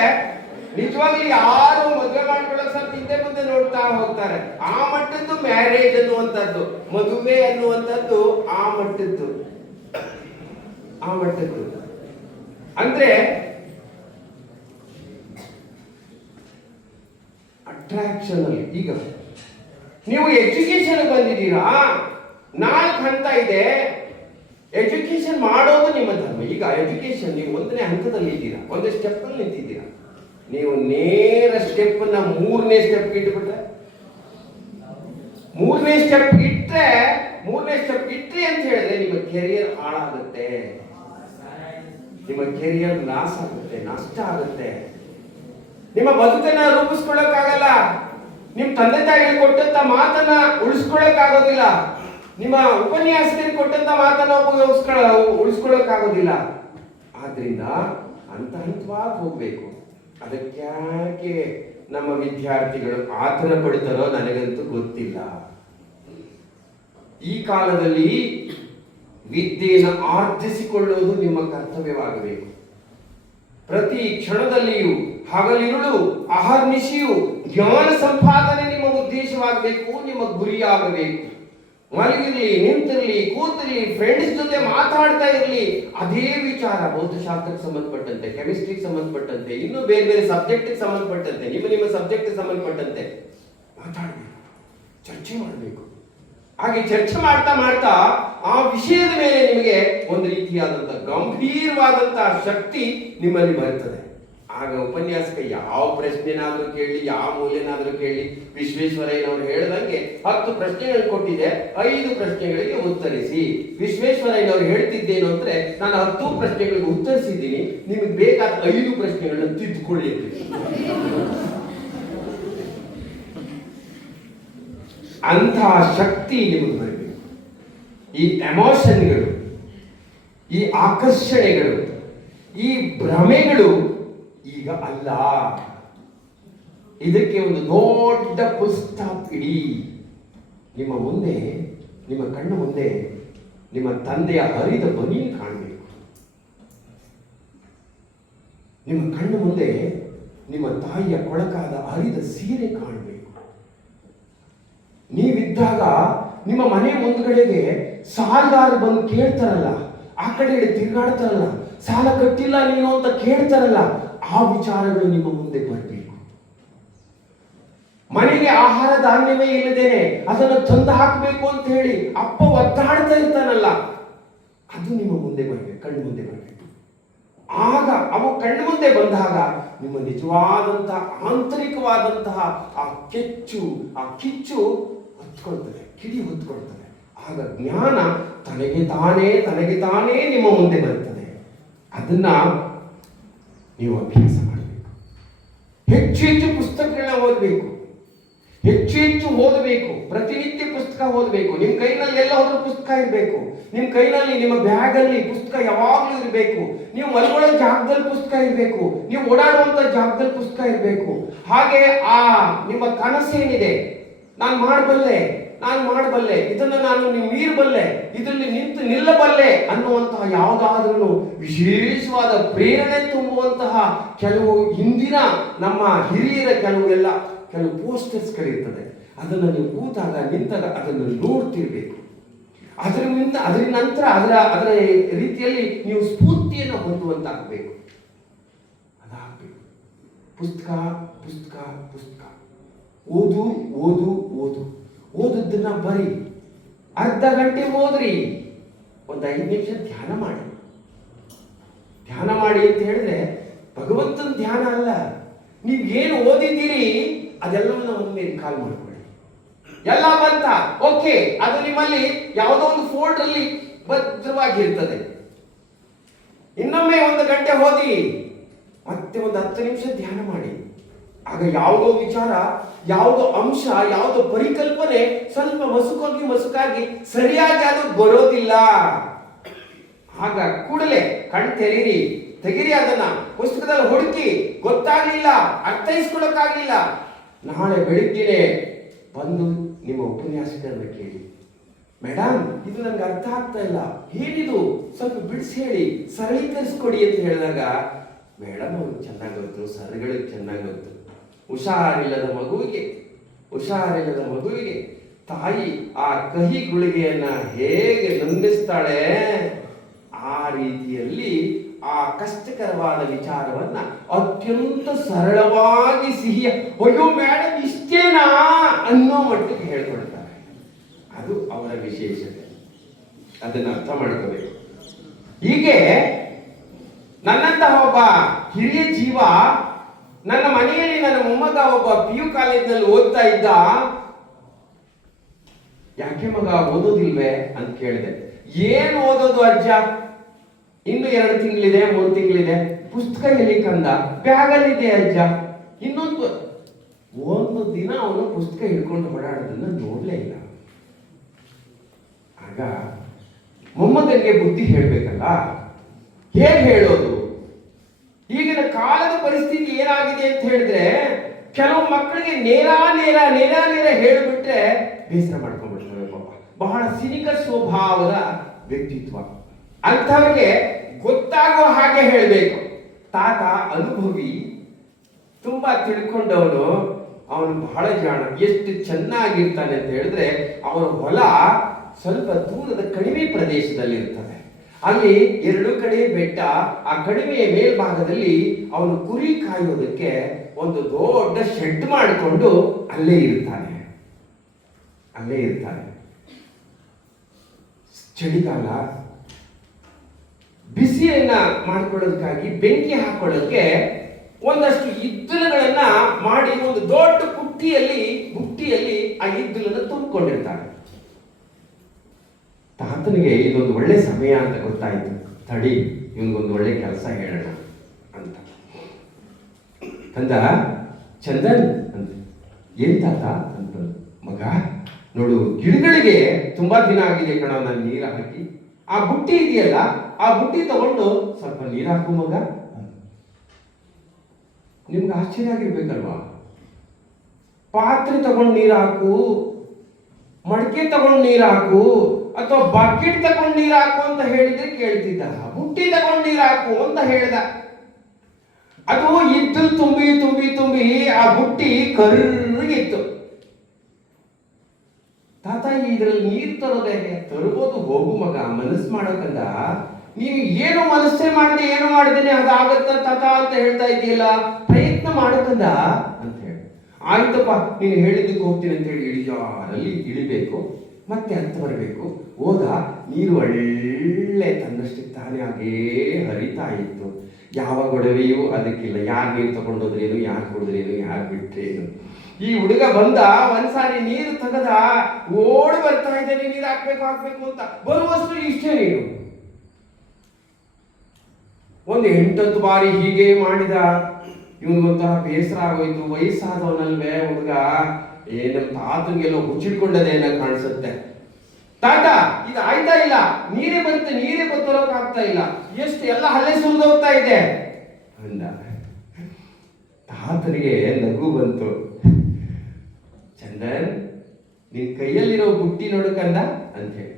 ನಿಜವಾಗ್ಲೂ ಯಾರು ಮದುವೆ ಮಾಡ್ಕೊಳ್ಳೋಕೆ ಮುಂದೆ ಮುಂದೆ ನೋಡ್ತಾ ಹೋಗ್ತಾರೆ. ಆ ಮಟ್ಟದ್ದು ಮ್ಯಾರೇಜ್ ಅನ್ನುವಂಥದ್ದು, ಮದುವೆ ಅನ್ನುವಂಥದ್ದು ಆ ಮಟ್ಟದ್ದು. ಅಂದ್ರೆ ಅಟ್ರಾಕ್ಷನ್ ಅಲ್ಲಿ ಈಗ ನೀವು ಎಜುಕೇಶನ್ ಬಂದಿದ್ದೀರಾ, 4 ಹಂತ ಇದೆ. ಎಜುಕೇಶನ್ ಮಾಡೋದು ನಿಮ್ಮ ಧರ್ಮ. ಈಗ ಎಜುಕೇಶನ್ ನೀವು 1ನೇ ಹಂತದಲ್ಲಿ ಇದ್ದೀರಾ, 1 ಸ್ಟೆಪ್ ಅಲ್ಲಿ ನಿಂತಿದ್ದೀರಾ. ನೀವು ನೇರ ಸ್ಟೆಪ್ ನ 3ನೇ ಸ್ಟೆಪ್ ಇಟ್ಬಿಟ್ರೆ, 3ನೇ ಸ್ಟೆಪ್ ಇಟ್ರಿ ಅಂತ ಹೇಳಿದ್ರೆ ನಿಮ್ಮ ಕೆರಿಯರ್ ಹಾಳಾಗುತ್ತೆ, ನಿಮ್ಮ ಕೆರಿಯರ್ ಲಾಸ್ ಆಗುತ್ತೆ, ನಷ್ಟ ಆಗುತ್ತೆ. ನಿಮ್ಮ ಬದುಕನ್ನ ರೂಪಿಸ್ಕೊಳ್ಳಕ್ಕಾಗಲ್ಲ. ನಿಮ್ ತಂದೆ ತಾಯಿಗಳು ಕೊಟ್ಟಂತ ಮಾತನ್ನ ಉಳಿಸ್ಕೊಳ್ಳಕ್ಕಾಗೋದಿಲ್ಲ. ನಿಮ್ಮ ಉಪನ್ಯಾಸಕರಿಗೆ ಕೊಟ್ಟಂತ ಮಾತನ್ನ ಉಳಿಸ್ಕೊಳ್ಳಕ್ಕಾಗೋದಿಲ್ಲ. ಆದ್ರಿಂದ ಹಂತವಾಗಿ ಹೋಗ್ಬೇಕು. ಅದಕ್ಕಾಕೆ ನಮ್ಮ ವಿದ್ಯಾರ್ಥಿಗಳು ಆತನ ಪಡ್ತಾರೋ ನನಗಂತೂ ಗೊತ್ತಿಲ್ಲ. ಈ ಕಾಲದಲ್ಲಿ ವಿದ್ಯೆಯನ್ನು ಆರ್ಜಿಸಿಕೊಳ್ಳುವುದು ನಿಮ್ಮ ಕರ್ತವ್ಯವಾಗಬೇಕು. ಪ್ರತಿ ಕ್ಷಣದಲ್ಲಿಯೂ ಹಗಲಿರುಳು ಅಹರ್ನಿಶಿಯು ಜ್ಞಾನ ಸಂಪಾದನೆ ನಿಮ್ಮ ಉದ್ದೇಶವಾಗಬೇಕು, ನಿಮ್ಮ ಗುರಿಯಾಗಬೇಕು. ಮಲಗಿರ್ಲಿ, ನಿಂತಿರ್ಲಿ, ಕೂತಿರ್ಲಿ, ಫ್ರೆಂಡ್ಸ್ ಜೊತೆ ಮಾತಾಡ್ತಾ ಇರ್ಲಿ, ಅದೇ ವಿಚಾರ ಭೌತಶಾಸ್ತ್ರಕ್ಕೆ ಸಂಬಂಧಪಟ್ಟಂತೆ, ಕೆಮಿಸ್ಟ್ರಿಗೆ ಸಂಬಂಧಪಟ್ಟಂತೆ, ಇನ್ನು ಬೇರೆ ಬೇರೆ ಸಬ್ಜೆಕ್ಟ್ಗೆ ಸಂಬಂಧಪಟ್ಟಂತೆ, ನಿಮ್ಮ ಸಬ್ಜೆಕ್ಟ್ ಸಂಬಂಧಪಟ್ಟಂತೆ ಮಾತಾಡಬೇಕು, ಚರ್ಚೆ ಮಾಡಬೇಕು. ಹಾಗೆ ಚರ್ಚೆ ಮಾಡ್ತಾ ಮಾಡ್ತಾ ಆ ವಿಷಯದ ಮೇಲೆ ನಿಮಗೆ ಒಂದು ರೀತಿಯಾದಂತಹ ಗಂಭೀರವಾದಂತಹ ಶಕ್ತಿ ನಿಮ್ಮಲ್ಲಿ ಬರುತ್ತದೆ. ಆಗ ಉಪನ್ಯಾಸಕ ಯಾವ ಪ್ರಶ್ನೆನಾದ್ರೂ ಕೇಳಿ, ಯಾವ ಮೂಲೆನಾದ್ರೂ ಕೇಳಿ, ವಿಶ್ವೇಶ್ವರಯ್ಯನವರು ಹೇಳಿದಂಗೆ 10 ಪ್ರಶ್ನೆಗಳು ಕೊಟ್ಟಿದೆ, 5 ಪ್ರಶ್ನೆಗಳಿಗೆ ಉತ್ತರಿಸಿ. ವಿಶ್ವೇಶ್ವರಯ್ಯನವರು ಹೇಳ್ತಿದ್ದೇನು ಅಂದ್ರೆ, ನಾನು 10 ಪ್ರಶ್ನೆಗಳಿಗೆ ಉತ್ತರಿಸಿದ್ದೀನಿ, ನಿಮಗೆ ಬೇಕಾದ 5 ಪ್ರಶ್ನೆಗಳನ್ನ ತಿದ್ದುಕೊಳ್ಳಿ. ಅಂತಹ ಶಕ್ತಿ ನಿಮಗೆ ಬರಬೇಕು. ಈ ಎಮೋಷನ್ಗಳು, ಈ ಆಕರ್ಷಣೆಗಳು, ಈ ಭ್ರಮೆಗಳು ಈಗ ಅಲ್ಲ. ಇದಕ್ಕೆ ಒಂದು ದೊಡ್ಡ ಪುಸ್ತಕ ಇಡಿ. ನಿಮ್ಮ ಮುಂದೆ, ನಿಮ್ಮ ಕಣ್ಣು ಮುಂದೆ ನಿಮ್ಮ ತಂದೆಯ ಹರಿದ ಬನೀನು ಕಾಣಬೇಕು. ನಿಮ್ಮ ಕಣ್ಣು ಮುಂದೆ ನಿಮ್ಮ ತಾಯಿಯ ಕೊಳಕಾದ ಹರಿದ ಸೀರೆ ಕಾಣಬೇಕು. ನೀವಿದ್ದಾಗ ನಿಮ್ಮ ಮನೆ ಮುಂದ್ಗಡೆಗೆ ಸಾಲಗಾರರು ಬಂದು ಕೇಳ್ತಾರಲ್ಲ, ಆ ಕಡೆ ತಿರುಗಾಡ್ತಾರಲ್ಲ, ಸಾಲ ಕಟ್ಟಿಲ್ಲ ನೀನು ಅಂತ ಕೇಳ್ತಾರಲ್ಲ, ಆ ವಿಚಾರಗಳು ನಿಮ್ಮ ಮುಂದೆ ಬರಬೇಕು. ಮನೆಗೆ ಆಹಾರ ಧಾನ್ಯವೇ ಇಲ್ಲದೇನೆ ಅದನ್ನು ತಂದು ಹಾಕಬೇಕು ಅಂತ ಹೇಳಿ ಅಪ್ಪ ಒದ್ದಾಡ್ತಾ ಇರ್ತಾನಲ್ಲ, ಅದು ನಿಮ್ಮ ಮುಂದೆ ಬರಬೇಕು, ಕಣ್ಣು ಮುಂದೆ ಬರಬೇಕು. ಆಗ ಅವು ಕಣ್ಣು ಮುಂದೆ ಬಂದಾಗ ನಿಮ್ಮ ನಿಜವಾದಂತಹ ಆಂತರಿಕವಾದಂತಹ ಆ ಕಿಚ್ಚು ಹೊತ್ಕೊಳ್ತದೆ, ಕಿಡಿ ಹೊತ್ಕೊಳ್ತದೆ. ಆಗ ಜ್ಞಾನ ತನಗೆ ತಾನೇ ನಿಮ್ಮ ಮುಂದೆ ಬರ್ತದೆ. ಅದನ್ನ ನೀವು ಅಭ್ಯಾಸ ಮಾಡಬೇಕು. ಹೆಚ್ಚು ಪುಸ್ತಕಗಳನ್ನ ಓದಬೇಕು, ಹೆಚ್ಚು ಓದಬೇಕು. ಪ್ರತಿನಿತ್ಯ ಪುಸ್ತಕ ಓದಬೇಕು. ನಿಮ್ಮ ಕೈನಲ್ಲಿ ಎಲ್ಲ ಹೋದ್ರೂ ಪುಸ್ತಕ ಇರಬೇಕು. ನಿಮ್ಮ ಕೈನಲ್ಲಿ, ನಿಮ್ಮ ಬ್ಯಾಗ್ ಅಲ್ಲಿ ಪುಸ್ತಕ ಯಾವಾಗಲೂ ಇರಬೇಕು. ನೀವು ಮಲ್ಕೊಳ್ಳೋ ಜಾಗದಲ್ಲಿ ಪುಸ್ತಕ ಇರಬೇಕು. ನೀವು ಓಡಾಡುವಂತ ಜಾಗದಲ್ಲಿ ಪುಸ್ತಕ ಇರಬೇಕು. ಹಾಗೆ ಆ ನಿಮ್ಮ ಕನಸೇನಿದೆ, ನಾನು ಮಾಡಬಲ್ಲೆ, ಇದನ್ನು ನಾನು ಮೀರಬಲ್ಲೆ, ಇದರಲ್ಲಿ ನಿಲ್ಲಬಲ್ಲೆ ಅನ್ನುವಂತಹ ಯಾವುದಾದ್ರೂ ವಿಶೇಷವಾದ ಪ್ರೇರಣೆ ತುಂಬುವಂತಹ ಕೆಲವು ಹಿಂದಿನ ನಮ್ಮ ಹಿರಿಯರ ಕೆಲವು ಪೋಸ್ಟರ್ಸ್ಗಳಿರ್ತದೆ. ಅದನ್ನು ನೀವು ನಿಂತಾಗ ಅದನ್ನು ನೋಡ್ತಿರ್ಬೇಕು. ಅದರ ನಂತರ ಅದರ ರೀತಿಯಲ್ಲಿ ನೀವು ಸ್ಫೂರ್ತಿಯನ್ನು ಹೊಂದುವಂತಾಗಬೇಕು. ಅದಾಗಬೇಕು. ಪುಸ್ತಕ ಓದುದನ್ನ ಬರಿ. ಅರ್ಧ ಗಂಟೆ ಓದ್ರಿ, ಒಂದು 5 ನಿಮಿಷ ಧ್ಯಾನ ಮಾಡಿ ಅಂತ ಹೇಳಿದ್ರೆ ಭಗವಂತನ ಧ್ಯಾನ ಅಲ್ಲ. ನೀವು ಏನು ಓದಿದ್ದೀರಿ ಅದೆಲ್ಲವನ್ನ ಒಮ್ಮೆ ಕಾಲ್ ಮಾಡ್ಕೊಳ್ಳಿ. ಎಲ್ಲ ಬಂತ, ಓಕೆ, ಅದು ನಿಮ್ಮಲ್ಲಿ ಯಾವುದೋ ಒಂದು ಫೋಲ್ಡರ್ ಅಲ್ಲಿ ಭದ್ರವಾಗಿರ್ತದೆ. ಇನ್ನೊಮ್ಮೆ 1 ಗಂಟೆ ಓದಿ, ಮತ್ತೆ ಒಂದು 10 ನಿಮಿಷ ಧ್ಯಾನ ಮಾಡಿ. ಆಗ ಯಾವುದೋ ವಿಚಾರ, ಯಾವುದೋ ಅಂಶ, ಯಾವುದೋ ಪರಿಕಲ್ಪನೆ ಸ್ವಲ್ಪ ಮಸುಕಾಗಿ ಸರಿಯಾಗಿ ಅದು ಬರೋದಿಲ್ಲ. ಆಗ ಕೂಡಲೇ ಕಣ್ ತೆಗಿರಿ, ಅದನ್ನ ಪುಸ್ತಕದಲ್ಲಿ ಹುಡುಕಿ, ಗೊತ್ತಾಗ್ಲಿಲ್ಲ, ಅರ್ಥೈಸ್ಕೊಳ್ಳೋಕ್ಕಾಗ್ಲಿಲ್ಲ, ನಾಳೆ ಬೆಳಿಗ್ಗೆನೆ ಬಂದು ನಿಮ್ಮ ಉಪನ್ಯಾಸಕರನ್ನ ಕೇಳಿ, ಮೇಡಮ್ ಇದು ನಂಗೆ ಅರ್ಥ ಆಗ್ತಾ ಇಲ್ಲ, ಏನಿದು ಸ್ವಲ್ಪ ಬಿಡಿಸಿ ಹೇಳಿ, ಸರಳೀಕರಿಸ್ಕೊಡಿ ಅಂತ ಹೇಳಿದಾಗ, ಮೇಡಮ್ ಅವ್ರಿಗೆ ಚೆನ್ನಾಗಿ ಗೊತ್ತು, ಸರ್ಗಳಿಗೆ ಚೆನ್ನಾಗಿ ಗೊತ್ತು, ಹುಷಾರಿಲ್ಲದ ಮಗುವಿಗೆ ತಾಯಿ ಆ ಕಹಿ ಗುಳಿಗೆಯನ್ನ ಹೇಗೆ ನುಂಗಿಸ್ತಾಳೆ, ಆ ರೀತಿಯಲ್ಲಿ ಆ ಕಷ್ಟಕರವಾದ ವಿಚಾರವನ್ನ ಅತ್ಯಂತ ಸರಳವಾಗಿ ಸಿಹಿಯ ಅಯ್ಯೋ ಮೇಡಮ್ ಇಷ್ಟೇನಾ ಅನ್ನೋ ಮಟ್ಟಿಗೆ ಹೇಳ್ಕೊಳ್ತಾರೆ. ಅದು ಅವರ ವಿಶೇಷತೆ. ಅದನ್ನ ಅರ್ಥ ಮಾಡ್ಕೋಬೇಕು. ಹೀಗೆ ನನ್ನಂತಹ ಒಬ್ಬ ಹಿರಿಯ ಜೀವ, ನನ್ನ ಮನೆಯಲ್ಲಿ ನನ್ನ ಮೊಮ್ಮಗ ಒಬ್ಬ PU ಕಾಲೇಜಿನಲ್ಲಿ ಓದ್ತಾ ಇದ್ದ. ಯಾಕೆ ಮಗ ಓದೋದಿಲ್ವೇ ಅಂತ ಕೇಳಿದೆ. ಏನು ಓದೋದು ಅಜ್ಜ, ಇನ್ನು 2 ತಿಂಗಳಿದೆ 3 ತಿಂಗಳಿದೆ. ಪುಸ್ತಕ ಎಲ್ಲಿ ಕಂದ? ಬ್ಯಾಗಲ್ಲಿದೆ ಅಜ್ಜ. ಒಂದು ದಿನ ಅವನು ಪುಸ್ತಕ ಹಿಡ್ಕೊಂಡು ಓಡಾಡೋದನ್ನ ನೋಡ್ಲೇ ಇಲ್ಲ. ಆಗ ಮೊಮ್ಮಗನಿಗೆ ಬುದ್ಧಿ ಹೇಳ್ಬೇಕಲ್ಲ, ಹೇಗೆ ಹೇಳೋದು? ಈಗಿನ ಕಾಲದ ಪರಿಸ್ಥಿತಿ ಏನಾಗಿದೆ ಅಂತ ಹೇಳಿದ್ರೆ, ಕೆಲವು ಮಕ್ಕಳಿಗೆ ನೇರ ಹೇಳಿಬಿಟ್ರೆ ಬೇಸರ ಮಾಡ್ಕೊಂಡ್ಬಿಡ್ತವೆ ಪಾಪ. ಬಹಳ ಸಿನಿಕ ಸ್ವಭಾವದ ವ್ಯಕ್ತಿತ್ವ. ಅಂಥವ್ರಿಗೆ ಗೊತ್ತಾಗೋ ಹಾಗೆ ಹೇಳಬೇಕು. ತಾತ ಅನುಭವಿ, ತುಂಬಾ ತಿಳ್ಕೊಂಡವನು, ಅವನು ಬಹಳ ಜಾಣ, ಎಷ್ಟು ಚೆನ್ನಾಗಿರ್ತಾನೆ ಅಂತ ಹೇಳಿದ್ರೆ, ಅವನ ಹೊಲ ಸ್ವಲ್ಪ ದೂರದ ಕಣಿವೆ ಪ್ರದೇಶದಲ್ಲಿ ಇರ್ತದೆ. ಅಲ್ಲಿ 2 ಕಡೆ ಬೆಟ್ಟ. ಆ ಕಣಿವೆಯ ಮೇಲ್ಭಾಗದಲ್ಲಿ ಅವನು ಕುರಿ ಕಾಯೋದಕ್ಕೆ ಒಂದು ದೊಡ್ಡ ಶೆಡ್ ಮಾಡಿಕೊಂಡು ಅಲ್ಲೇ ಇರ್ತಾನೆ. ಚಳಿಗಾಲ ಬಿಸಿಯನ್ನ ಮಾಡಿಕೊಳ್ಳೋದಕ್ಕಾಗಿ ಬೆಂಕಿ ಹಾಕೊಳ್ಳೋದಕ್ಕೆ ಒಂದಷ್ಟು ಇದ್ದಲುಗಳನ್ನ ಮಾಡಿ ಒಂದು ದೊಡ್ಡ ಬುಟ್ಟಿಯಲ್ಲಿ ಆ ಇದ್ದಲನ್ನು ತುಂಬಿಕೊಂಡಿರ್ತಾನೆ. ತಾತನಿಗೆ ಇದೊಂದು ಒಳ್ಳೆ ಸಮಯ ಅಂತ ಗೊತ್ತಾಯ್ತು. ತಡಿ, ಇವನಿಗೊಂದು ಒಳ್ಳೆ ಕೆಲಸ ಹೇಳೋಣ ಅಂತ. ಅಂದ ಚಂದನ್ ಅಂತ. ಏನ್ ತಾತ ಅಂತ. ಮಗ ನೋಡು, ಗಿಡಗಳಿಗೆ ತುಂಬಾ ದಿನ ಆಗಿದೆ ಕಣ, ನಾನು ನೀರು ಹಾಕಿ. ಆ ಬುಟ್ಟಿ ಇದೆಯಲ್ಲ, ಆ ಬುಟ್ಟಿ ತಗೊಂಡು ಸ್ವಲ್ಪ ನೀರು ಹಾಕು ಮಗ. ನಿಮ್ಗೆ ಆಶ್ಚರ್ಯ ಆಗಿರ್ಬೇಕಲ್ವಾ? ಪಾತ್ರೆ ತಗೊಂಡು ನೀರು ಹಾಕು, ಮಡಿಕೆ ತಗೊಂಡು ನೀರು ಹಾಕು, ಅಥವಾ ಬಕೆಟ್ ತಗೊಂಡು ನೀರು ಹಾಕು ಅಂತ ಹೇಳಿದ್ರೆ ಕೇಳ್ತಿದ್ದ. ಬುಟ್ಟಿ ತಗೊಂಡು ನೀರು ಹಾಕು ಅಂತ ಹೇಳ್ದ. ಅದು ಇದ್ದು ತುಂಬಿ ಆ ಬುಟ್ಟಿ ಕರ್ರಗಿತ್ತು. ತಾತ, ಇದ್ರಲ್ಲಿ ನೀರು ತರೋದೇ ತರ್ಬೋದು, ಹೋಗು ಮಗ, ಮನಸ್ಸು ಮಾಡೋಕಂದ. ನೀವು ಏನು ಮನಸ್ಸೇ ಮಾಡದೆ ಏನು ಮಾಡಿದೇನೆ ಅದಾಗತ್ತ ತಾತ ಅಂತ ಹೇಳ್ತಾ ಇದೆಯಲ್ಲ, ಪ್ರಯತ್ನ ಮಾಡೋಕಂದ ಅಂತ ಹೇಳಿ. ಆಯ್ತಪ್ಪ, ನೀನು ಹೇಳಿದ್ದಕ್ಕೆ ಹೋಗ್ತೀನಿ ಅಂತ ಹೇಳಿ ಇಳಿಜಾರಲ್ಲಿ ಇಳಿಬೇಕು, ಮತ್ತೆ ಹತ್ತು ಬರಬೇಕು. ಹೋದ, ನೀರು ಒಳ್ಳೆ ತನ್ನಷ್ಟಕ್ಕೆ ತಾನೇ ಹಾಗೇ ಹರಿತಾ ಇತ್ತು. ಯಾವ ಗೊಡವೆಯೂ ಅದಕ್ಕಿಲ್ಲ. ಯಾರು ನೀರು ತಗೊಂಡೋದ್ರೇನು, ಯಾರು ಕುಡಿದ್ರೇನು, ಯಾರು ಬಿಟ್ರೇನು. ಈ ಹುಡುಗ ಬಂದ, ಒಂದ್ಸಾರಿ ನೀರು ತೆಗದ, ಓಡಿ ಬರ್ತಾ ಇದ್ದಾನೆ ನೀರು ಹಾಕ್ಬೇಕು ಅಂತ. ಬರುವಷ್ಟು ಇಷ್ಟೇ ನೀರು. ಒಂದು 8-10 ಬಾರಿ ಹೀಗೆ ಮಾಡಿದ. ಇವನಿಗೊಂಥರ ಬೇಸರ ಆಗೋಯ್ತು. ವಯಸ್ಸಾದವನಲ್ವೇ ಹುಡುಗ, ನಮ್ಮ ತಾತನಿಗೆಲ್ಲೋ ಹುಚ್ಚಿಡ್ಕೊಂಡದೇನ ಕಾಣಿಸುತ್ತೆ. ತಾತ, ಇದು ಆಯ್ತಾ ಇಲ್ಲ, ನೀರೇ ಬತ್ತರೋಕ್ಕಾಗ್ತಾ ಇಲ್ಲ, ಎಷ್ಟು ಎಲ್ಲ ಹಲ್ಲೆ ಸುರಿದೋಗ್ತಾ ಇದೆ ಅಂದ. ತಾತನಿಗೆ ನಗು ಬಂತು. ಚಂದನ್, ನಿನ್ ಕೈಯಲ್ಲಿರೋ ಬುಟ್ಟಿ ನೋಡಕಂದ ಅಂತ ಹೇಳಿ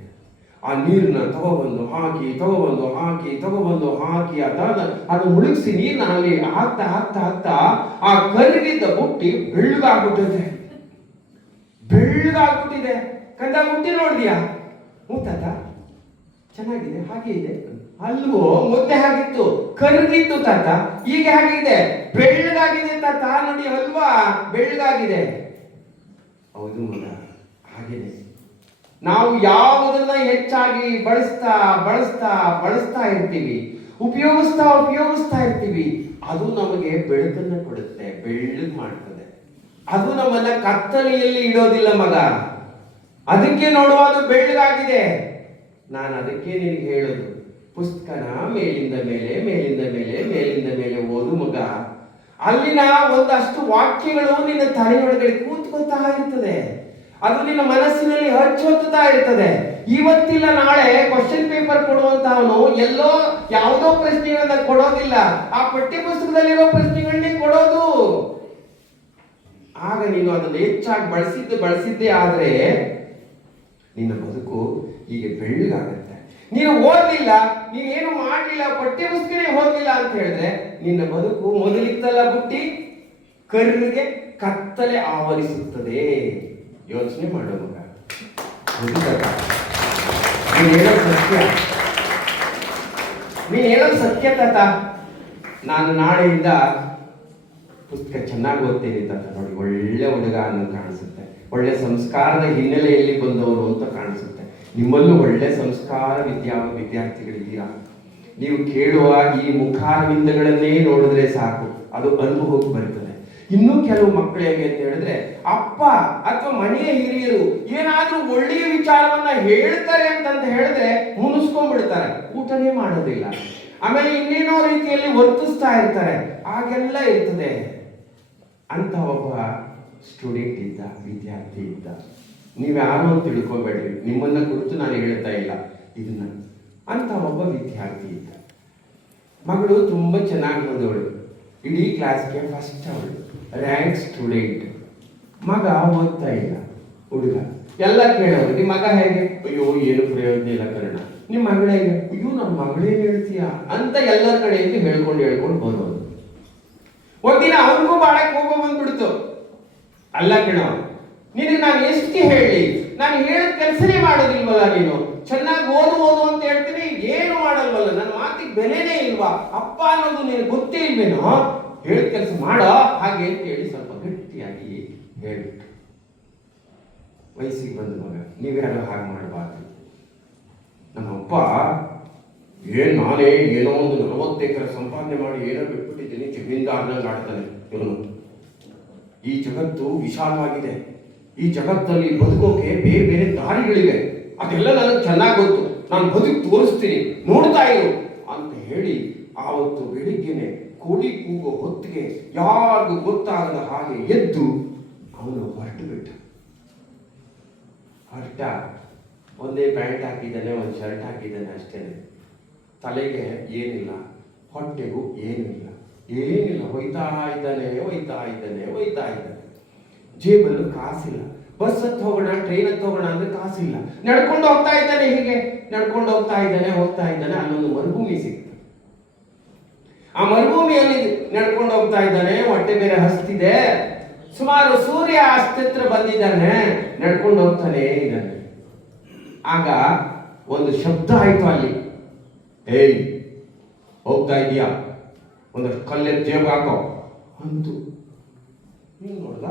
ಆ ನೀರನ್ನ ತಗೊಬಂದು ಹಾಕಿ ಅದು ಮುಳುಗಿಸಿ ನೀರ್ನ ಅಲ್ಲಿ ಹಾಕ್ತಾ ಆ ಕರಗಿದ್ದ ಬುಟ್ಟಿ ಬೆಳ್ಳಗಾಗ್ಬಿಟ್ಟಿದೆ. ಕಂದ, ಬುಟ್ಟಿ ನೋಡಿದ್ಯಾ? ಹ್ಞೂ ತಾತ, ಚೆನ್ನಾಗಿದೆ, ಹಾಗೆ ಇದೆ. ಅಲ್ವೋ, ಮೊದಲೇ ಹಾಗಿತ್ತು, ಕರಗಿತ್ತು ತಾತ, ಈಗ ಹಾಗಿದೆ, ಬೆಳ್ಳಗಾಗಿದೆ ತಾತ, ನೋಡಿ ಅಲ್ವಾ, ಬೆಳ್ಳಗಾಗಿದೆ. ಹೌದು ಮಗ, ಹಾಗೇನೆ ನಾವು ಯಾವುದನ್ನ ಹೆಚ್ಚಾಗಿ ಬಳಸ್ತಾ ಇರ್ತೀವಿ, ಉಪಯೋಗಿಸ್ತಾ ಇರ್ತೀವಿ, ಅದು ನಮಗೆ ಬೆಳಕನ್ನು ಕೊಡುತ್ತೆ, ಬೆಳ್ಳಗ್ ಮಾಡ್ತದೆ. ಅದು ನಮ್ಮನ್ನ ಕತ್ತಲೆಯಲ್ಲಿ ಇಡೋದಿಲ್ಲ ಮಗ. ಅದಕ್ಕೆ ನೋಡುವ, ಅದು ಬೆಳ್ಳಗಾಗಿದೆ. ನಾನು ಅದಕ್ಕೆ ನಿನಗೆ ಹೇಳೋದು, ಪುಸ್ತಕನ ಮೇಲಿಂದ ಮೇಲೆ ಓದು ಮಗ. ಅಲ್ಲಿನ ಒಂದಷ್ಟು ವಾಕ್ಯಗಳು ನಿನ್ನ ತಲೆಯೊಳಗಡೆ ಕೂತ್ಕೊತಾ ಇರ್ತದೆ. ಅದು ನಿನ್ನ ಮನಸ್ಸಿನಲ್ಲಿ ಹಚ್ಚೊತ್ತಾ ಇರ್ತದೆ. ಇವತ್ತಿಲ್ಲ ನಾಳೆ ಕ್ವಶನ್ ಪೇಪರ್ ಕೊಡುವಂತವನು ಎಲ್ಲೋ ಯಾವುದೋ ಪ್ರಶ್ನೆಗಳನ್ನ ಕೊಡೋದಿಲ್ಲ, ಆ ಪಠ್ಯ ಪುಸ್ತಕದಲ್ಲಿರೋ ಪ್ರಶ್ನೆಗಳನ್ನೇ ಕೊಡೋದು. ಆಗ ನೀನು ಅದನ್ನು ಹೆಚ್ಚಾಗಿ ಬಳಸಿದ್ದೇ ಆದ್ರೆ ನಿನ್ನ ಬದುಕು ಹೀಗೆ ಬೆಳ್ಳಗಾಗುತ್ತೆ. ನೀನು ಓದಲಿಲ್ಲ, ನೀನೇನು ಮಾಡಲಿಲ್ಲ, ಪಠ್ಯ ಪುಸ್ತಕನೇ ಓದಲಿಲ್ಲ ಅಂತ ಹೇಳಿದ್ರೆ ನಿನ್ನ ಬದುಕು ಮೊದಲಿತ್ತಲ್ಲ ಬುಟ್ಟಿ, ಕರ್ರಿಗೆ ಕತ್ತಲೆ ಆವರಿಸುತ್ತದೆ. ಯೋಚನೆ ಮಾಡೋ ಮಗ, ನೀನ್ ಹೇಳೋದು ಸತ್ಯ ತಾತ. ನಾನು ನಾಳೆಯಿಂದ ಪುಸ್ತಕ ಚೆನ್ನಾಗಿ ಓದ್ತೀನಿ ತಾತ. ನೋಡಿ, ಒಳ್ಳೆ ಹುಡುಗ ಅನ್ನೋದು ಕಾಣಿಸುತ್ತೆ, ಒಳ್ಳೆ ಸಂಸ್ಕಾರದ ಹಿನ್ನೆಲೆಯಲ್ಲಿ ಬಂದವರು ಅಂತ ಕಾಣಿಸುತ್ತೆ. ನಿಮ್ಮಲ್ಲೂ ಒಳ್ಳೆ ಸಂಸ್ಕಾರ ವಿದ್ಯಾರ್ಥಿಗಳಿದ್ದೀರಾ. ನೀವು ಕೇಳುವ ಈ ಮುಖಾರವಿಂದಗಳನ್ನೇ ನೋಡಿದ್ರೆ ಸಾಕು, ಅದು ಅನುಭವಕ್ಕೆ ಬರ್ತದೆ. ಇನ್ನೂ ಕೆಲವು ಮಕ್ಕಳು ಹೇಗೆ ಅಂತ ಹೇಳಿದ್ರೆ, ಅಪ್ಪ ಅಥವಾ ಮನೆಯ ಹಿರಿಯರು ಏನಾದ್ರೂ ಒಳ್ಳೆಯ ವಿಚಾರವನ್ನ ಹೇಳ್ತಾರೆ ಅಂತಂತ ಹೇಳಿದ್ರೆ ಮುನಿಸ್ಕೊಂಡ್ಬಿಡ್ತಾರೆ, ಊಟನೇ ಮಾಡೋದಿಲ್ಲ. ಆಮೇಲೆ ಇನ್ನೇನೋ ರೀತಿಯಲ್ಲಿ ವರ್ತಿಸ್ತಾ ಇರ್ತಾರೆ, ಹಾಗೆಲ್ಲ ಇರ್ತದೆ ಅಂತ ಒಬ್ಬ ಸ್ಟೂಡೆಂಟ್ ಇದ್ದ, ವಿದ್ಯಾರ್ಥಿ ಇದ್ದ. ನೀವ್ಯಾರು ಅಂತ ತಿಳ್ಕೊಬೇಡ್ರಿ, ನಿಮ್ಮನ್ನ ಕುರಿತು ನಾನು ಹೇಳ್ತಾ ಇಲ್ಲ ಇದನ್ನ. ಅಂತ ಒಬ್ಬ ವಿದ್ಯಾರ್ಥಿ ಇದ್ದ. ಮಗಳು ತುಂಬಾ ಚೆನ್ನಾಗಿ ಓದೋಳು, ಇಡೀ ಕ್ಲಾಸ್ಗೆ ಫಸ್ಟ್ ಅವಳು, ರ್ಯಾಂಕ್ ಸ್ಟೂಡೆಂಟ್. ಮಗ ಓದ್ತಾ ಇಲ್ಲ. ಹುಡುಗ ಎಲ್ಲ ಕೇಳೋರು, ನಿಮ್ಮ ಮಗ ಹೇಗೆ? ಅಯ್ಯೋ ಏನು ಪ್ರಯೋಜನ ಇಲ್ಲ ಕನ್ನಡ. ನಿಮ್ಮ ಮಗಳ ಹೇಗೆ? ಅಯ್ಯೋ ನಮ್ಮ ಮಗಳೇನು ಹೇಳ್ತೀಯಾ ಅಂತ ಎಲ್ಲರ ಕಡೆಯಿಂದ ಹೇಳ್ಕೊಂಡು ಬರೋದು. ಒಂದಿನ ಅವನಿಗೂ ಬಹಳ ಕೋಪ ಬಂದ್ಬಿಡ್ತು. ಅಲ್ಲ ಕಣೋ, ನಿನಗೆ ನಾನು ಎಷ್ಟು ಹೇಳಿ, ನಾನು ಹೇಳಿದ ಕೆಲಸನೇ ಮಾಡೋದಿಲ್ವಲ್ಲ, ನೀನು ಚೆನ್ನಾಗಿ ಓದು ಅಂತ ಹೇಳ್ತೀನಿ, ಏನು ಮಾಡಲ್ವಲ್ಲ, ನನ್ನ ಮಾತಿಗೆ ಬೆಲೆನೇ ಇಲ್ವಾ, ಅಪ್ಪ ಅನ್ನೋದು ನಿನಗೆ ಗೊತ್ತೇ ಇಲ್ವೇನೋ, ಹೇಳಿದ ಕೆಲಸ ಮಾಡೋ ಹಾಗೆ ಅಂತ ಹೇಳಿ ಸ್ವಲ್ಪ ಗಟ್ಟಿಯಾಗಿ ಹೇಳ್ಬಿಟ್ಟು. ವಯಸ್ಸಿಗೆ ಬಂದ ಮಗ, ನೀವ್ಯಾರು ಹಾಗೆ ಮಾಡಬಾರ್ದು. ನಮ್ಮಪ್ಪ ನಾನೇ ಏನೋ ಒಂದು 40 ಎಕರೆ ಸಂಪಾದನೆ ಮಾಡಿ ಏನೋ ಬಿಟ್ಬಿಟ್ಟಿದ್ದೀನಿ, ಜಮೀನ್ದಾರನಾಗ ಆಡ್ತಾನೆ ಇವನು. ಈ ಜಗತ್ತು ವಿಶಾಲವಾಗಿದೆ, ಈ ಜಗತ್ತಲ್ಲಿ ಬದುಕೋಕೆ ಬೇರೆ ಬೇರೆ ದಾರಿಗಳಿವೆ, ಅದೆಲ್ಲ ನನಗೆ ಚೆನ್ನಾಗಿ ಗೊತ್ತು, ನಾನು ಬದುಕು ತೋರಿಸ್ತೀನಿ, ನೋಡ್ತಾ ಇರು ಅಂತ ಹೇಳಿ ಆವತ್ತು ಬೆಳಿಗ್ಗೆನೆ ಕೋಳಿ ಕೂಗೋ ಹೊತ್ತಿಗೆ ಯಾರಿಗೂ ಗೊತ್ತಾಗದ ಹಾಗೆ ಎದ್ದು ಅವನು ಹೊರಟು ಬಿಟ್ಟ. ಒಂದೇ ಪ್ಯಾಂಟ್ ಹಾಕಿದ್ದಾನೆ, ಒಂದು ಶರ್ಟ್ ಹಾಕಿದ್ದಾನೆ ಅಷ್ಟೇನೆ. ತಲೆಗೆ ಏನಿಲ್ಲ, ಹೊಟ್ಟೆಗೂ ಏನಿಲ್ಲ. ಹೋಯ್ತಾ ಇದ್ದಾನೆ. ಜೇಬಲ್ಲೂ ಕಾಸಿಲ್ಲ. ಬಸ್ ಹತ್ತು ಹೋಗೋಣ, ಟ್ರೈನ್ ಹತ್ತು ಹೋಗೋಣ ಅಂದ್ರೆ ಕಾಸಿಲ್ಲ. ನಡ್ಕೊಂಡು ಹೋಗ್ತಾ ಇದ್ದಾನೆ. ಹೀಗೆ ನಡ್ಕೊಂಡು ಹೋಗ್ತಾ ಇದ್ದಾನೆ. ಅಲ್ಲೊಂದು ಮರುಭೂಮಿ ಸಿಕ್ತು. ಆ ಮರುಭೂಮಿಯಲ್ಲಿ ನಡ್ಕೊಂಡು ಹೋಗ್ತಾ ಇದ್ದಾನೆ. ಹೊಟ್ಟೆ ಬೇರೆ ಹಸ್ತಿದೆ. ಸುಮಾರು ಸೂರ್ಯ ಅಸ್ತತ್ರ ಬಂದಿದ್ದಾನೆ. ನಡ್ಕೊಂಡು ಹೋಗ್ತಾನೆ ಇದ್ದಾನೆ. ಆಗ ಒಂದು ಶಬ್ದ ಆಯ್ತು ಅಲ್ಲಿ. ಏಯ್, ಹೋಗ್ತಾ ಇದೀಯಾ? ಒಂದಷ್ಟು ಕಲ್ಲೆತ್ತು ಜೇಬ್ ಹಾಕೋ ಅಂತು. ಹಿಂಗ್ ನೋಡ್ದ.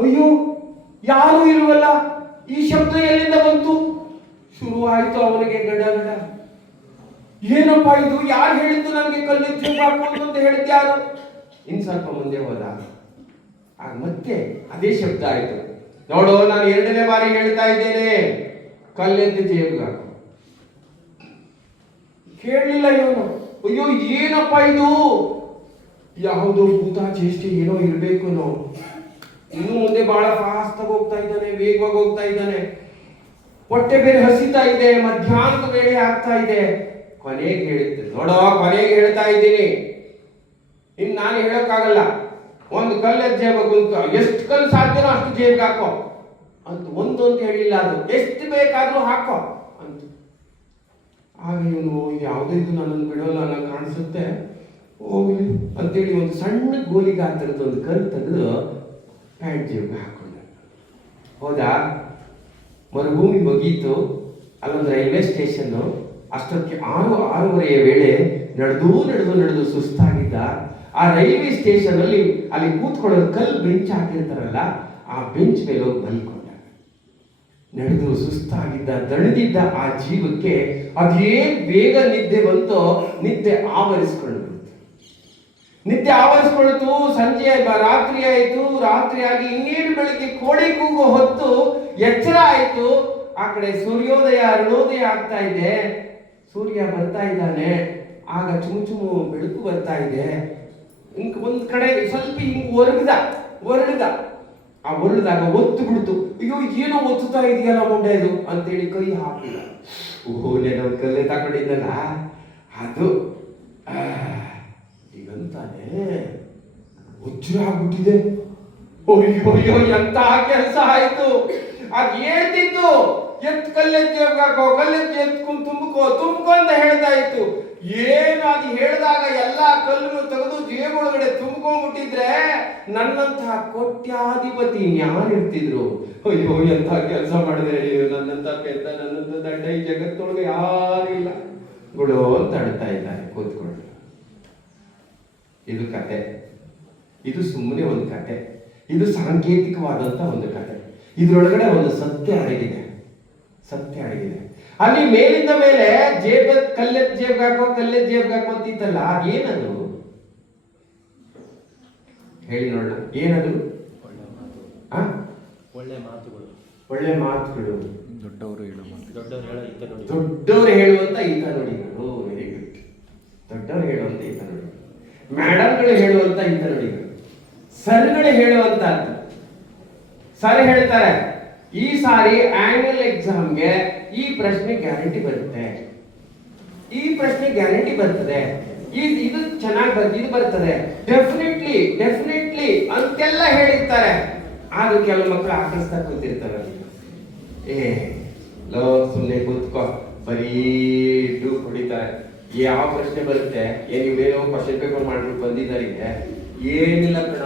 ಅಯ್ಯೋ, ಯಾರು ಇಲ್ವಲ್ಲ, ಈ ಶಬ್ದ ಎಲ್ಲಿಂದ ಬಂತು? ಶುರುವಾಯ್ತು ಅವನಿಗೆ ಗಡ. ಏನಪ್ಪ ಇದು? ಯಾರು ಹೇಳಿದ್ದು ನನಗೆ ಕಲ್ಲೆತ್ತು ಜೇಬ್ ಹಾಕೋದು ಅಂತ ಹೇಳಿದ್ಯಾರು? ಇನ್ ಸ್ವಲ್ಪ ಮುಂದೆ ಹೋದ. ಆಗ ಮತ್ತೆ ಅದೇ ಶಬ್ದ ಆಯ್ತು. ನೋಡು, ನಾನು 2ನೇ ಬಾರಿ ಹೇಳ್ತಾ ಇದ್ದೇನೆ, ಕಲ್ಲೆತ್ತು ಜೇಬ್ಗೆ ಹಾಕು. ಕೇಳಲಿಲ್ಲ ಇವನು. ಅಯ್ಯೋ, ಏನಪ್ಪ ಇದು? ಯಾವುದೋ ಭೂತ ಚೇಷ್ಟೆ ಏನೋ ಇರ್ಬೇಕು. ಇನ್ನು ಮುಂದೆ ಬಹಳ ಫಾಸ್ಟ್ ಹೋಗ್ತಾ ಇದ್ದಾನೆ, ವೇಗವಾಗಿ ಹೋಗ್ತಾ ಇದ್ದಾನೆ. ಹೊಟ್ಟೆ ಬೇರೆ ಹಸಿತಾ ಇದೆ, ಮಧ್ಯಾಹ್ನದ ವೇಳೆ ಆಗ್ತಾ ಇದೆ. ಕೊನೆಗೆ ಹೇಳುತ್ತೆ, ನೋಡೋ, ಕೊನೆಗೆ ಹೇಳ್ತಾ ಇದ್ದೀನಿ, ಇನ್ನು ನಾನು ಹೇಳೋಕ್ಕಾಗಲ್ಲ. ಒಂದು ಕಲ್ಲೆದ್ದು ಜೇಬು, ಎಷ್ಟು ಕಲ್ಲು ಸಾಧ್ಯನೋ ಅಷ್ಟು ಜೇಬ್ಗೆ ಹಾಕೋ ಅಂತ. ಒಂದು ಅಂತ ಹೇಳಿಲ್ಲ, ಅದು ಎಷ್ಟು ಬೇಕಾದ್ರೂ ಹಾಕೋ ಅಂತ. ಆಗ ಇವನು, ಯಾವುದೋ ಇದು ನನ್ನನ್ನು ಬಿಡೋಲ್ಲ ಅನ್ನೋ ಕಾಣಿಸುತ್ತೆ, ಹೋಗ್ಲಿ ಅಂತೇಳಿ ಒಂದು ಸಣ್ಣ ಗೋಲಿ ಗಾತ್ರದ ಒಂದು ಕಲ್ಲು ತೆಗೆದು ಪ್ಯಾಂಟ್ ಜೇಬ್ಗೆ ಹಾಕೊಂಡ. ಹೌದಾ? ಮರುಭೂಮಿ ಮುಗೀತು. ಅಲ್ಲೊಂದು ರೈಲ್ವೆ ಸ್ಟೇಷನ್ನು. ಅಷ್ಟೊತ್ತಿಗೆ 6:30 ವೇಳೆ ನಡೆದು ಸುಸ್ತಾಗಿದ್ದ. ಆ ರೈಲ್ವೆ ಸ್ಟೇಷನ್ ಅಲ್ಲಿ ಕೂತ್ಕೊಳ್ಳೋದು ಕಲ್ಲು ಬೆಂಚ್ ಹಾಕಿರ್ತಾರಲ್ಲ, ಆ ಬೆಂಚ್ ಮೇಲೆ ಹೋಗಿ ಮಲ್ಕೊಂಡ. ನಡೆದು ಸುಸ್ತಾಗಿದ್ದ, ದಣಿದಿದ್ದ ಆ ಜೀವಕ್ಕೆ ಅದೇ ಬೇಗ ನಿದ್ದೆ ಬಂತೋ, ನಿದ್ದೆ ಆವರಿಸ್ಕೊಳ್ತು. ಸಂಜೆ ರಾತ್ರಿ ಆಯಿತು. ರಾತ್ರಿಯಾಗಿ ಇನ್ನೇನು ಬೆಳಗ್ಗೆ ಕೋಳಿ ಕೂಗೋ ಹೊತ್ತು ಎಚ್ಚರ ಆಯಿತು. ಆ ಕಡೆ ಸೂರ್ಯೋದಯ ಅರುಣೋದಯ ಆಗ್ತಾ ಇದೆ. ಸೂರ್ಯ ಬರ್ತಾ ಇದ್ದಾನೆ. ಆಗ ಚುಮು ಬೆಳಕು ಬರ್ತಾ ಇದೆ. ಒಂದ್ ಕಡೆ ಸ್ವಲ್ಪ ಹಿಂಗ್ ಒರಳಿದ. ಆ ಒರಳಿದಾಗ ಒತ್ತು ಬಿಡ್ತು. ಅಯ್ಯೋ, ಏನೋ ಒತ್ತುತ್ತಾ ಇದೆಯಲ್ಲ ಮುಂಡೆ ಇದು ಅಂತೇಳಿ ಕೈ ಹಾಕಿಲ್ಲ. ಓಹೋ, ನಾನು ಕಲ್ಲೆ ತಗೊಂಡಿದ್ದಲ್ಲ ಅದು. ಈಗಂತಾನೆ ವಜ್ರ ಆಗ್ಬಿಟ್ಟಿದೆ. ಅಯ್ಯೋ, ಎಂತ ಕೆಲಸ ಆಯ್ತು. ಅದ್ ಹೇಳ್ತಿತ್ತು, ಕಲ್ಲೆತ್ತಿ ಹಾಕೋ, ಕಲ್ಲೆತ್ತಿ ಎತ್ಕೊಂಡು ತುಂಬ್ಕೋ ಅಂತ ಹೇಳ್ತಾ ಇತ್ತು. ಏನು ಅದು ಹೇಳಿದಾಗ ಎಲ್ಲಾ ಕಲ್ಲನ್ನು ತೆಗೆದು ಜೇಬೊಳಗಡೆ ತುಂಬ್ಕೊಂಡ್ಬಿಟ್ಟಿದ್ರೆ ನನ್ನಂತಹ ಕೋಟ್ಯಾಧಿಪತಿ ಯಾರಿರ್ತಿದ್ರು? ಅಯ್ಯೋ ಎಂತ ಕೆಲಸ ಮಾಡಿದ್ರೆ ನನ್ನಂತ ಪೆದ್ದ, ನನ್ನಂತ ದಡ್ಡ ಈ ಜಗತ್ತೊಳಗೆ ಯಾರಿಲ್ಲ ಗುಳು ಅಂತ ಅಳ್ತಾ ಇದ್ದಾರೆ ಕೂತ್ಕೊಂಡು. ಇದು ಕತೆ, ಇದು ಸುಮ್ಮನೆ ಒಂದು ಕತೆ, ಇದು ಸಾಂಕೇತಿಕವಾದಂತ ಒಂದು ಕತೆ. ಇದ್ರೊಳಗಡೆ ಒಂದು ಸತ್ಯ ಅಡಗಿದೆ, ಸತ್ಯ ಅಡಗಿದೆ. ಅಲ್ಲಿ ಮೇಲಿಂದ ಮೇಲೆ ಕಲ್ಲೆತ್ ಜೇಬ್ಗೆ ಹಾಕೋ, ಕಲ್ಲೆತ್ ಜೇಬ್ಗೆ ಹಾಕೋ ಅಂತಿತ್ತಲ್ಲ, ಏನದು ಹೇಳಿ ನೋಡೋಣ, ಏನದು? ಒಳ್ಳೆ ಮಾತುಗಳು, ಒಳ್ಳೆ ಮಾತುಗಳು, ದೊಡ್ಡವರು ಹೇಳುವಂತ ಈತ ನುಡಿಗಳು. Very good. ದೊಡ್ಡವರು ಹೇಳುವಂತ ಈತ ನುಡಿಗಳು, ಮೇಡಮ್ಗಳು ಹೇಳುವಂತ ಈತ ನುಡಿಗಳು, ಸರ್ಗಳು ಹೇಳುವಂತಹದ್ದು. ಸರ್ ಹೇಳ್ತಾರೆ, ಈ ಸಾರಿ ಆನ್ಯುವಲ್ ಎಕ್ಸಾಮ್ಗೆ ಈ ಪ್ರಶ್ನೆ ಗ್ಯಾರಂಟಿ ಬರುತ್ತೆ, ಈ ಪ್ರಶ್ನೆ ಗ್ಯಾರಂಟಿ ಬರ್ತದೆ, ಇದು ಚೆನ್ನಾಗಿ ಇದು ಬರ್ತದೆ, ಡೆಫಿನೆಟ್ಲಿ ಅಂತೆಲ್ಲ ಹೇಳಿರ್ತಾರೆ. ಆಗ ಕೆಲವು ಮಕ್ಕಳು ಆಕಳಿಸ್ತಾ ಕೂತಿರ್ತಾರೆ. ಲೋ ಸುಮ್ಮನೆ ಕೂತ್ಕೋ, ಬರೀ ಡೂಪ್ ಹೊಡಿತಾರೆ. ಯಾವ ಪ್ರಶ್ನೆ ಬರುತ್ತೆ, ನೀವೇನೋ ಕ್ವಶನ್ ಪೇಪರ್ ಮಾಡ್ಬಿಟ್ಟು ಬಂದಿದ್ದಾರೆ, ಏನಿಲ್ಲ ಕಣ,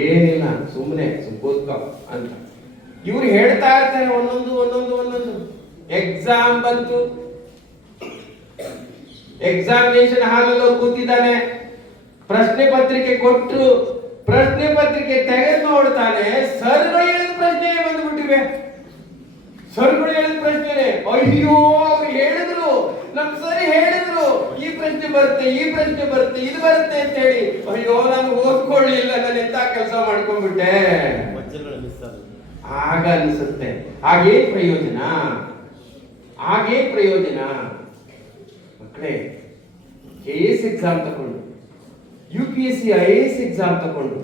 ಏನಿಲ್ಲ, ಸುಮ್ಮನೆ ಕೂತ್ಕೋ ಅಂತ ಇವ್ರು ಹೇಳ್ತಾ ಇರ್ತಾರೆ. ಒಂದೊಂದು ಎಕ್ಸಾಮ್ ಬಂತು, ಎಕ್ಸಾಮಿನೇಷನ್ ಹಾಲಲ್ಲಿ ಕೂತಿದ್ದಾನೆ, ಪ್ರಶ್ನೆ ಪತ್ರಿಕೆ ಕೊಟ್ಟರು, ಪ್ರಶ್ನೆ ಪತ್ರಿಕೆ ತೆಗೆದು ನೋಡ್ತಾನೆ, ಸರ್ಗಳು ಹೇಳಿದ ಪ್ರಶ್ನೆ ಬಂದ್ಬಿಟ್ಟಿವೆ. ಸರ್ಗಳು ಹೇಳಿದ ಪ್ರಶ್ನೆ, ಅಯ್ಯೋ ಅವ್ರು ಹೇಳಿದ್ರು, ನಮ್ ಸರಿ ಹೇಳಿದ್ರು ಈ ಪ್ರಶ್ನೆ ಬರುತ್ತೆ, ಈ ಪ್ರಶ್ನೆ ಬರುತ್ತೆ, ಇದು ಬರುತ್ತೆ ಅಂತ ಹೇಳಿ, ಅಯ್ಯೋ ನಾನು ಓದ್ಕೊಳ್ಳಿಲ್ಲ, ನಾನು ಎಂತ ಕೆಲಸ ಮಾಡ್ಕೊಂಡ್ಬಿಟ್ಟೆ. ಆಗ ಅನಿಸುತ್ತೆ, ಆಗೇನ್ ಪ್ರಯೋಜನ, ಆಗೇನ್ ಪ್ರಯೋಜನ? ಮಕ್ಕಳೇ, KS ಎಕ್ಸಾಮ್ ತಗೊಂಡು, UPSC IAS ಎಕ್ಸಾಮ್ ತಗೊಂಡು,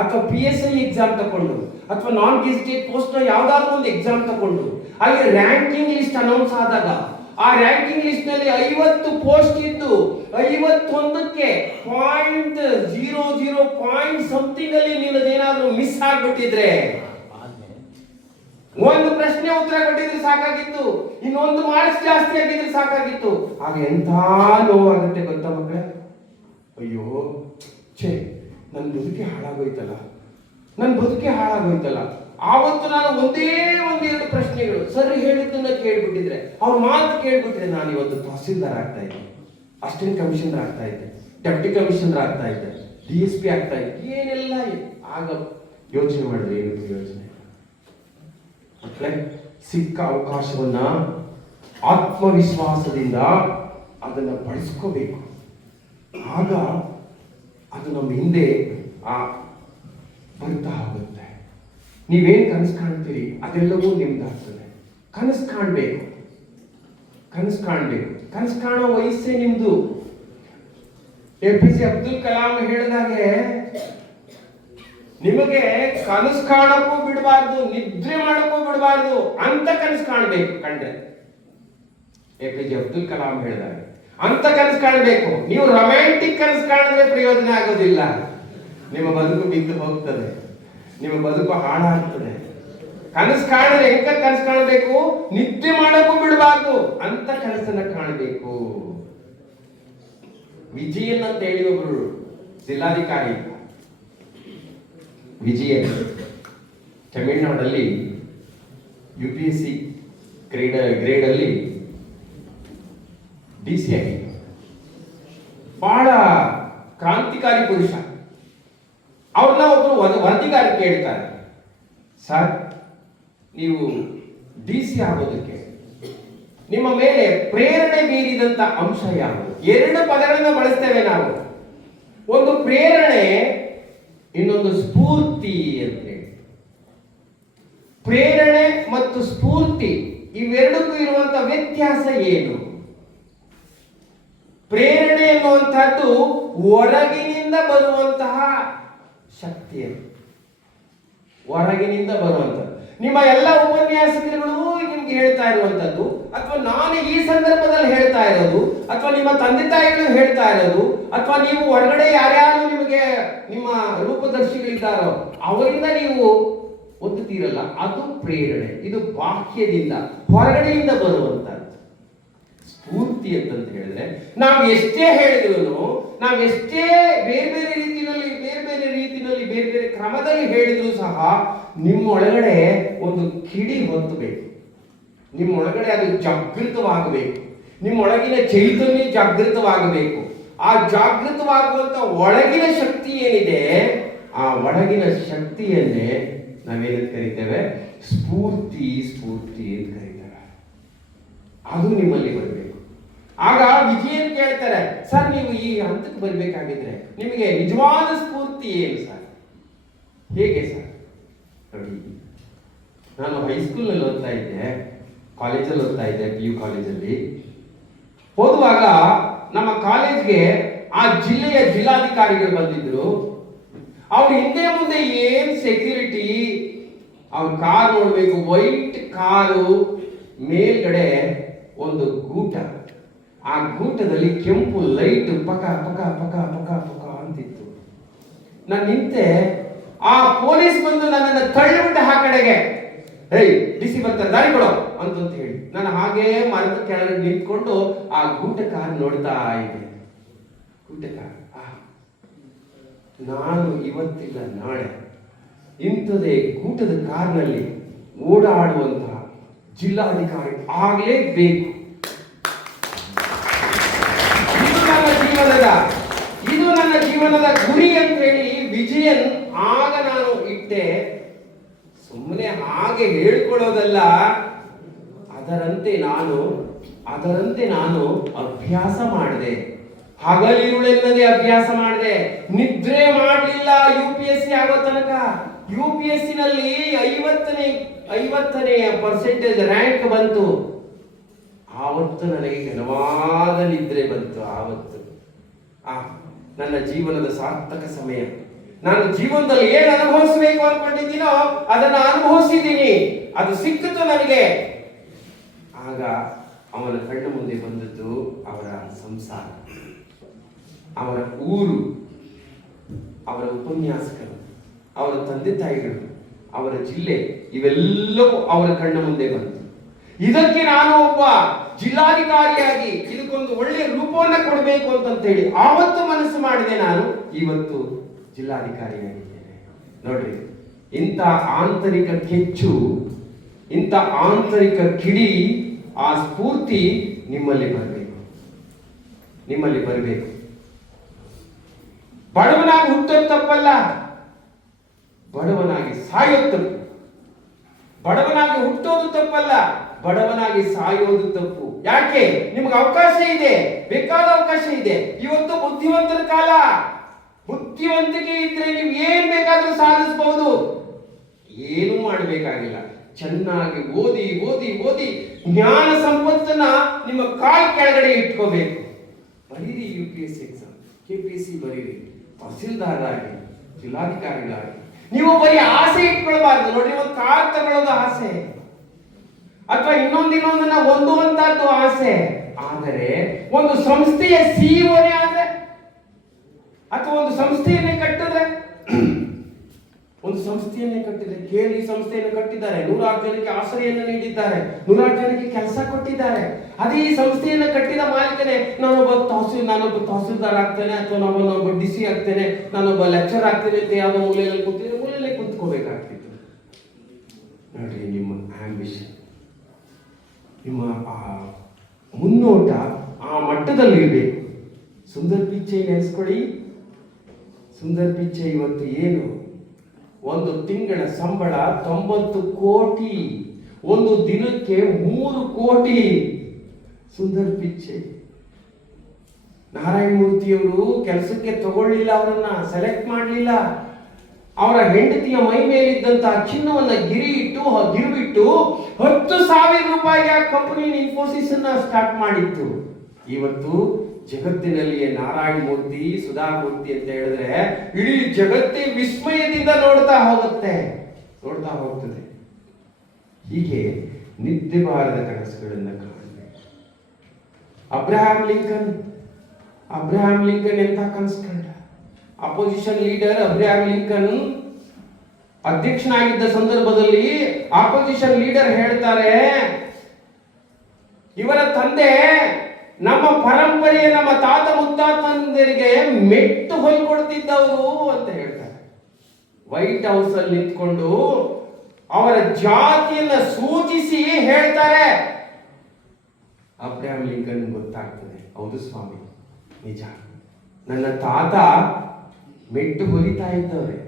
ಅಥವಾ PSI ಎಕ್ಸಾಮ್ ತಗೊಂಡು, ಅಥವಾ ನಾನ್ ಗೆಜೆಟೆಡ್ ಪೋಸ್ಟ್ ಯಾವ್ದಾದ್ರು ಒಂದು ಎಕ್ಸಾಮ್ ತಗೊಂಡು, ಅಲ್ಲಿ ರ್ಯಾಂಕಿಂಗ್ ಲಿಸ್ಟ್ ಅನೌನ್ಸ್ ಆದಾಗ ಆ ರ್ಯಾಂಕಿಂಗ್ ಲಿಸ್ಟ್ ನಲ್ಲಿ 50 ಪೋಸ್ಟ್ ಇದ್ದು 51ಕ್ಕೆ .00 ಪಾಯಿಂಟ್ ಸಮಥಿಂಗ್ ಅಲ್ಲಿ ನಿನ್ನದೇನಾದ್ರೂ ಮಿಸ್ ಆಗ್ಬಿಟ್ಟಿದ್ರೆ, ಒಂದು ಪ್ರಶ್ನೆ ಉತ್ತರ ಕೊಟ್ಟಿದ್ರೆ ಸಾಕಾಗಿತ್ತು, ಇನ್ನೊಂದು ಮಾರ್ಕ್ಸ್ ಜಾಸ್ತಿ ಆಗಿದ್ರೆ ಸಾಕಾಗಿತ್ತು. ಆಗ ಎಂಥ ನೋವಾಗುತ್ತೆ ಗೊತ್ತಾ ಮಕ್ಕಳೇ? ಅಯ್ಯೋ ಛೇ, ನನ್ನ ಬದುಕೆ ಹಾಳಾಗೋಯ್ತಲ್ಲ, ನನ್ನ ಬದುಕೆ ಹಾಳಾಗೋಯ್ತಲ್ಲ. ಆವತ್ತು ನಾನು ಒಂದೆರಡು ಪ್ರಶ್ನೆಗಳು ಸರ್ ಹೇಳಿದ್ದನ್ನ ಕೇಳ್ಬಿಟ್ಟಿದ್ರೆ, ಅವ್ರ ಮಾತು ಕೇಳ್ಬಿಟ್ರೆ ನಾನು ಇವತ್ತು ತಹಸೀಲ್ದಾರ್ ಆಗ್ತಾ ಇದ್ದೆ, ಅಸಿಸ್ಟೆಂಟ್ ಕಮಿಷನರ್ ಆಗ್ತಾ ಇದ್ದೆ, ಡೆಪ್ಟಿ ಕಮಿಷನರ್ ಆಗ್ತಾ ಇದ್ದೆ, DSP ಆಗ್ತಾ ಇದ್ದೆ, ಏನೆಲ್ಲ. ಆಗ ಯೋಚನೆ ಮಾಡಿದ್ರೆ ಏನು ಪ್ರಯೋಜನ? ಸಿಕ್ಕ ಅವಕಾಶವನ್ನ ಆತ್ಮವಿಶ್ವಾಸದಿಂದ ಅದನ್ನ ಬಳಸ್ಕೋಬೇಕು. ಆಗ ಅದು ನಮ್ಮ ಹಿಂದೆ ಬರ್ತಾ ಹೋಗುತ್ತೆ. ನೀವೇನ್ ಕನಸು ಕಾಣ್ತೀರಿ ಅದೆಲ್ಲವೂ ನಿಮ್ದಾಗ್ತದೆ. ಕನಸು ಕಾಣ್ಬೇಕು, ಕನಸು ಕಾಣ್ಬೇಕು. ಕನಸು ಕಾಣೋ ವಯಸ್ಸೇ ನಿಮ್ದು. APJ ಅಬ್ದುಲ್ ಕಲಾಂ ಹೇಳಿದಾಗೆ, ನಿಮಗೆ ಕನಸು ಕಾಣಕ್ಕೂ ಬಿಡಬಾರ್ದು, ನಿದ್ರೆ ಮಾಡಕ್ಕೂ ಬಿಡಬಾರ್ದು ಅಂತ ಕನಸು ಕಾಣ್ಬೇಕು. ಕಂಡ್ರೆ APJ ಅಬ್ದುಲ್ ಕಲಾಂ ಹೇಳಿದ್ದಾರೆ, ಅಂತ ಕನಸು ಕಾಣಬೇಕು. ನೀವು ರೊಮ್ಯಾಂಟಿಕ್ ಕನಸು ಕಾಣಿದ್ರೆ ಪ್ರಯೋಜನ ಆಗೋದಿಲ್ಲ, ನಿಮ್ಮ ಬದುಕು ಬಿದ್ದು ಹೋಗ್ತದೆ, ನಿಮ್ಮ ಬದುಕು ಹಾಳಾಗ್ತದೆ. ಕನಸು ಕಾಣಿದ್ರೆ ಹೆಂಗ ಕನಸು ಕಾಣಬೇಕು? ನಿದ್ದೆ ಮಾಡಕ್ಕೂ ಬಿಡಬಾರ್ದು ಅಂತ ಕನಸನ್ನ ಕಾಣಬೇಕು. ವಿಜಯನ್ ಅಂತ ಹೇಳಿ ಒಬ್ರು ಜಿಲ್ಲಾಧಿಕಾರಿ, ವಿಜಯನ್, ತಮಿಳುನಾಡಲ್ಲಿ UPSC ಗ್ರೇಡ್ ಅಲ್ಲಿ DC ಆಗಿ ಬಹಳ ಕ್ರಾಂತಿಕಾರಿ ಪುರುಷ. ಅವ್ರನ್ನ ಒಬ್ರು ವರದಿಗಾರ ಕೇಳ್ತಾರೆ, ಸರ್ ನೀವು DC ಆಗೋದಕ್ಕೆ ನಿಮ್ಮ ಮೇಲೆ ಪ್ರೇರಣೆ ಬೀರಿದಂತ ಅಂಶ ಯಾವುದು? 2 ಪದಗಳನ್ನ ಬಳಸ್ತೇವೆ ನಾವು, ಒಂದು ಪ್ರೇರಣೆ, ಇನ್ನೊಂದು ಸ್ಫೂರ್ತಿ ಅಂತ ಹೇಳಿ. ಪ್ರೇರಣೆ ಮತ್ತು ಸ್ಫೂರ್ತಿ ಇವೆರಡಕ್ಕೂ ಇರುವಂತಹ ವ್ಯತ್ಯಾಸ ಏನು? ಪ್ರೇರಣೆ ಎನ್ನುವಂತಹದ್ದು ಹೊರಗಿನಿಂದ ಬರುವಂತಹ ಶಕ್ತಿ, ಹೊರಗಿನಿಂದ ಬರುವಂತದ್ದು. ನಿಮ್ಮ ಎಲ್ಲ ಉಪನ್ಯಾಸಕರುಗಳು ನಿಮ್ಗೆ ಹೇಳ್ತಾ ಇರುವಂತದ್ದು, ಅಥವಾ ನಾನು ಈ ಸಂದರ್ಭದಲ್ಲಿ ಹೇಳ್ತಾ ಇರೋದು, ಅಥವಾ ನಿಮ್ಮ ತಂದೆ ತಾಯಿಗಳು ಹೇಳ್ತಾ ಇರೋದು, ಅಥವಾ ನೀವು ಹೊರಗಡೆ ಯಾರ್ಯಾರು ನಿಮಗೆ ನಿಮ್ಮ ರೂಪದರ್ಶಿಗಳಿದ್ದಾರೋ ಅವರಿಂದ ನೀವು ಒತ್ತುತ್ತೀರಲ್ಲ, ಅದು ಪ್ರೇರಣೆ. ಇದು ಬಾಹ್ಯದಿಂದ, ಹೊರಗಡೆಯಿಂದ ಬರುವಂತದ್ದು. ಸ್ಫೂರ್ತಿ ಅಂತಂತ ಹೇಳಿದ್ರೆ ನಾವು ಎಷ್ಟೇ ಹೇಳಿದ್ರು, ನಾವು ಎಷ್ಟೇ ಬೇರೆ ಬೇರೆ ರೀತಿಯಲ್ಲಿ ಬೇರೆ ಬೇರೆ ಕ್ರಮದಲ್ಲಿ ಹೇಳಿದ್ರು ಸಹ ನಿಮ್ಮೊಳಗಡೆ ಒಂದು ಕಿಡಿ ಹೊತ್ತಬೇಕು. ನಿಮ್ಮೊಳಗಡೆ ಅದು ಜಾಗೃತವಾಗಬೇಕು. ನಿಮ್ಮೊಳಗಿನ ಚೈತನ್ಯ ಜಾಗೃತವಾಗಬೇಕು. ಆ ಜಾಗೃತವಾಗುವಂತ ಒಳಗಿನ ಶಕ್ತಿ ಏನಿದೆ, ಆ ಒಳಗಿನ ಶಕ್ತಿಯನ್ನೇ ನಾವೇನಂತ ಕರಿತೇವೆ? ಸ್ಫೂರ್ತಿ ಅಂತ ಕರೀತಾರೆ. ಅದು ನಿಮ್ಮಲ್ಲಿ ಬರಬೇಕು. ಆಗ ವಿಜಯನ್ ಕೇಳ್ತಾರೆ, ಸರ್ ನೀವು ಈ ಹಂತಕ್ಕೆ ಬರಬೇಕಾಗಿದ್ರೆ ನಿಮಗೆ ನಿಜವಾದ ಸ್ಫೂರ್ತಿ ಏನು ಸರ್? ಹೇಗೆ ಸರ್? ನೋಡಿ, ನಾನು ಹೈಸ್ಕೂಲ್ನಲ್ಲಿ ಓದ್ತಾ ಇದ್ದೆ, ಕಾಲೇಜಲ್ಲಿ ಓದ್ತಾ ಇದ್ದೆ, PU ಕಾಲೇಜಲ್ಲಿ ಓದುವಾಗ ನಮ್ಮ ಕಾಲೇಜ್ಗೆ ಆ ಜಿಲ್ಲೆಯ ಜಿಲ್ಲಾಧಿಕಾರಿಗಳು ಬಂದಿದ್ರು. ಅವ್ರ ಹಿಂದೆ ಮುಂದೆ ಏನ್ ಸೆಕ್ಯೂರಿಟಿ, ಅವ್ರ ಕಾರ್ ನೋಡ್ಬೇಕು, ವೈಟ್ ಕಾರು, ಮೇಲ್ಗಡೆ ಒಂದು ಗೂಟ, ಆ ಗೂಟದಲ್ಲಿ ಕೆಂಪು ಲೈಟ್ ಪಕ ಪಕ ಪಕ ಪಕ ಪಕ ಅಂತಿತ್ತು. ನಾನು ನಿಂತೆ, ಆ ಪೊಲೀಸ್ ಬಂದು ನನ್ನನ್ನು ತಳ್ಳಿಬಿಟ್ಟ ಆ ಕಡೆಗೆ, ಹೇಯ್ DC ಬರ್ತಾರೆ ದಾರಿ ಕೊಡೋ ಅಂತ ಹೇಳಿ. ನಾನು ಹಾಗೆ ಮರದ ಕೆಳಗೆ ನಿಂತ್ಕೊಂಡು ಆ ಗೂಟ ಕಾರ್ ನೋಡ್ತಾ ಇದ್ದೆ. ಗೂಟ ಕಾರ್, ನಾನು ಇವತ್ತಿಲ್ಲ ನಾಳೆ ಇಂಥದೇ ಗೂಟದ ಕಾರ್ನಲ್ಲಿ ಓಡಾಡುವಂತಹ ಜಿಲ್ಲಾಧಿಕಾರಿ ಆಗಲೇಬೇಕು. ಇದು ನನ್ನ ಜೀವನದ ಗುರಿ ಅಂತ ಹೇಳಿ ವಿಜಯನ್ ಆಗ ನಾನು ಇಟ್ಟೆ. ಸುಮ್ಮನೆ ಹಾಗೆ ಹೇಳ್ಕೊಳ್ಳೋದಲ್ಲ, ಅದರಂತೆ ನಾನು ಅಭ್ಯಾಸ ಮಾಡಿದೆ. ಹಗಲಿರುಳೆಲ್ಲದೆ ಅಭ್ಯಾಸ ಮಾಡಿದೆ. ನಿದ್ರೆ ಮಾಡಲಿಲ್ಲ UPSC ಆಗೋ ತನಕ. UPSC ನಲ್ಲಿ 50ನೇ ಪರ್ಸೆಂಟೇಜ್ ರ್ಯಾಂಕ್ ಬಂತು. ಆವತ್ತು ನನಗೆ ಘನವಾದ ನಿದ್ರೆ ಬಂತು. ಆವತ್ತು ನನ್ನ ಜೀವನದ ಸಾರ್ಥಕ ಸಮಯ. ನಾನು ಜೀವನದಲ್ಲಿ ಏನು ಅನುಭವಿಸಬೇಕು ಅನ್ಕೊಂಡಿದ್ದೀನೋ ಅದನ್ನು ಅನುಭವಿಸಿದ್ದೀನಿ. ಅದು ಸಿಕ್ಕಿತು ನನಗೆ. ಆಗ ಅವನ ಕಣ್ಣು ಮುಂದೆ ಬಂದದ್ದು ಅವರ ಸಂಸಾರ, ಅವರ ಊರು, ಅವರ ಉಪನ್ಯಾಸಕರು, ಅವರ ತಂದೆ ತಾಯಿಗಳು, ಅವರ ಜಿಲ್ಲೆ, ಇವೆಲ್ಲವೂ ಅವರ ಕಣ್ಣ ಮುಂದೆ ಬಂತು. ಇದಕ್ಕೆ ನಾನು ಒಬ್ಬ ಜಿಲ್ಲಾಧಿಕಾರಿಯಾಗಿ ಇದಕ್ಕೊಂದು ಒಳ್ಳೆಯ ರೂಪವನ್ನು ಕೊಡಬೇಕು ಅಂತ ಹೇಳಿ ಆವತ್ತು ಮನಸ್ಸು ಮಾಡಿದೆ. ನಾನು ಇವತ್ತು ಜಿಲ್ಲಾಧಿಕಾರಿಯಾಗಿದ್ದೇನೆ. ನೋಡ್ರಿ, ಇಂಥ ಆಂತರಿಕ ಕೆಚ್ಚು, ಇಂಥ ಆಂತರಿಕ ಕಿಡಿ, ಆ ಸ್ಫೂರ್ತಿ ನಿಮ್ಮಲ್ಲಿ ಬರಬೇಕು. ಬಡವನಾಗಿ ಹುಟ್ಟೋದು ತಪ್ಪಲ್ಲ, ಬಡವನಾಗಿ ಸಾಯೋದು ತಪ್ಪು. ಬಡವನಾಗಿ ಹುಟ್ಟೋದು ತಪ್ಪಲ್ಲ, ಬಡವನಾಗಿ ಸಾಯೋದು ತಪ್ಪು. ಯಾಕೆ? ನಿಮ್ಗೆ ಅವಕಾಶ ಇದೆ, ಬೇಕಾದ ಅವಕಾಶ ಇದೆ. ಇವತ್ತು ಬುದ್ಧಿವಂತರ ಕಾಲ. ಬುದ್ಧಿವಂತಿಕೆ ಇದ್ರೆ ನೀವು ಏನ್ ಬೇಕಾದ್ರೂ ಸಾಧಿಸಬಹುದು. ಏನೂ ಮಾಡಬೇಕಾಗಿಲ್ಲ. ಚೆನ್ನಾಗಿ ಓದಿ ಜ್ಞಾನ ಸಂಪತ್ತನ್ನ ನಿಮ್ಮ ಕಾಲ್ ಕೆಳಗಡೆ ಇಟ್ಕೋಬೇಕು. ಬರೀರಿ UPSC ಎಕ್ಸಾಮ್, KPSC ಬರೀರಿ, ತಹಸೀಲ್ದಾರ್ ಆಗಿ, ಜಿಲ್ಲಾಧಿಕಾರಿಗಳಾಗಿ. ನೀವು ಬರೀ ಆಸೆ ಇಟ್ಕೊಳ್ಬಾರ್ದು. ನೋಡಿ, ಒಂದು ಕಾರ್ ತಗೊಳ್ಳೋದು ಆಸೆ, ಅಥವಾ ಇನ್ನೊಂದನ್ನ ಹೊಂದುವಂತದ್ದು ಆಸೆ. ಆದರೆ ಒಂದು ಸಂಸ್ಥೆಯ CEOನೇ ಆದ್ರೆ, ಅಥವಾ ಒಂದು ಸಂಸ್ಥೆಯನ್ನೇ ಕಟ್ಟಿದ್ರೆ, ಕೇಳಿ ಸಂಸ್ಥೆಯನ್ನು ಕಟ್ಟಿದ್ದಾರೆ, 106 ಜನಕ್ಕೆ ಆಶ್ರಯವನ್ನು ನೀಡಿದ್ದಾರೆ, 106 ಜನಕ್ಕೆ ಕೆಲಸ ಕೊಟ್ಟಿದ್ದಾರೆ. ಅದೇ ಈ ಸಂಸ್ಥೆಯನ್ನು ಕಟ್ಟಿದ ಮಾಲೀಕನೇ ನಾನೊಬ್ಬ ತಹಸೀಲ್ದಾರ್ ಆಗ್ತೇನೆ, ಅಥವಾ ನಾನೊಬ್ಬ DC ಆಗ್ತೇನೆ, ನಾನೊಬ್ಬ ಲೆಕ್ಚರ್ ಆಗ್ತೇನೆ ಅಂತ ಯಾವುದೋ ಮೂಲೆಯಲ್ಲೇ ಕುಂತ್ಕೋಬೇಕಾಗ್ತಿತ್ತು. ನೋಡ್ರಿ, ನಿಮ್ಮ ಆಂಬಿಷನ್, ನಿಮ್ಮ ಮುನ್ನೋಟ ಆ ಮಟ್ಟದಲ್ಲಿ ಇರಬೇಕು. ಸುಂದರ್ ಪಿಚ್ಚೈ ನೆನೆಸ್ಕೊಳ್ಳಿ. ಸುಂದರ್ ಪಿಚ್ಚೈ ಇವತ್ತು ಏನು? ಒಂದು ತಿಂಗಳ ಸಂಬಳ 90 ಕೋಟಿ, ಒಂದು ದಿನಕ್ಕೆ 3 ಕೋಟಿ. ಸುಂದರ್ ಪಿಚ್ಚೈ. ನಾರಾಯಣ ಮೂರ್ತಿಯವರು ಕೆಲಸಕ್ಕೆ ತಗೊಳ್ಳಿಲ್ಲ, ಅವರನ್ನ ಸೆಲೆಕ್ಟ್ ಮಾಡಲಿಲ್ಲ. ಅವರ ಹೆಂಡತಿಯ ಮೈ ಮೇಲಿದ್ದಂತಹ ಚಿನ್ನವನ್ನ ಗಿರುಬಿಟ್ಟು 10,000 ರೂಪಾಯಿಗೆ ಆ ಕಂಪನಿ ಇನ್ಫೋಸಿಸ್ ಅನ್ನ ಸ್ಟಾರ್ಟ್ ಮಾಡಿತ್ತು. ಇವತ್ತು ಜಗತ್ತಿನಲ್ಲಿಯೇ ನಾರಾಯಣ ಮೂರ್ತಿ, ಸುಧಾ ಮೂರ್ತಿ ಅಂತ ಹೇಳಿದ್ರೆ ಇಡೀ ಜಗತ್ತೇ ವಿಸ್ಮಯದಿಂದ ನೋಡ್ತಾ ಹೋಗ್ತದೆ. ಹೀಗೆ ನಿದ್ದೆ ಬಾರದ ಕನಸುಗಳನ್ನ ಕಾಣಬೇಕು. ಅಬ್ರಹಾಂ ಲಿಂಕನ್ ಎಂತ ಕನಸು ಕಂಡ? ಅಪೋಸಿಷನ್ ಲೀಡರ್ ಅಬ್ರಹಾಂ ಲಿಂಕನ್ ಅಧ್ಯಕ್ಷನಾಗಿದ್ದ ಸಂದರ್ಭದಲ್ಲಿ ಆಪೋಸಿಷನ್ ಲೀಡರ್ ಹೇಳ್ತಾರೆ, ಇವರ ತಂದೆ ನಮ್ಮ ಪರಂಪರೆಯ ನಮ್ಮ ತಾತ ಮುತ್ತಾತಂದರಿಗೆ ಮೆಟ್ಟು ಹೊಲ್ಕೊಡ್ತಿದ್ದವರು ಅಂತ ಹೇಳ್ತಾರೆ. ವೈಟ್ ಹೌಸ್ ಅಲ್ಲಿ ನಿಂತ್ಕೊಂಡು ಅವರ ಜಾತಿಯನ್ನ ಸೂಚಿಸಿ ಹೇಳ್ತಾರೆ. ಅಬ್ರಹಾಂ ಲಿಂಕನ್ ಗೊತ್ತಾಗ್ತದೆ, ಹೌದು ಸ್ವಾಮಿ, ನಿಜ, ನನ್ನ ತಾತ ಮೆಟ್ಟು ಹೊಲಿತಾ ಇದ್ದವ್ರೆ.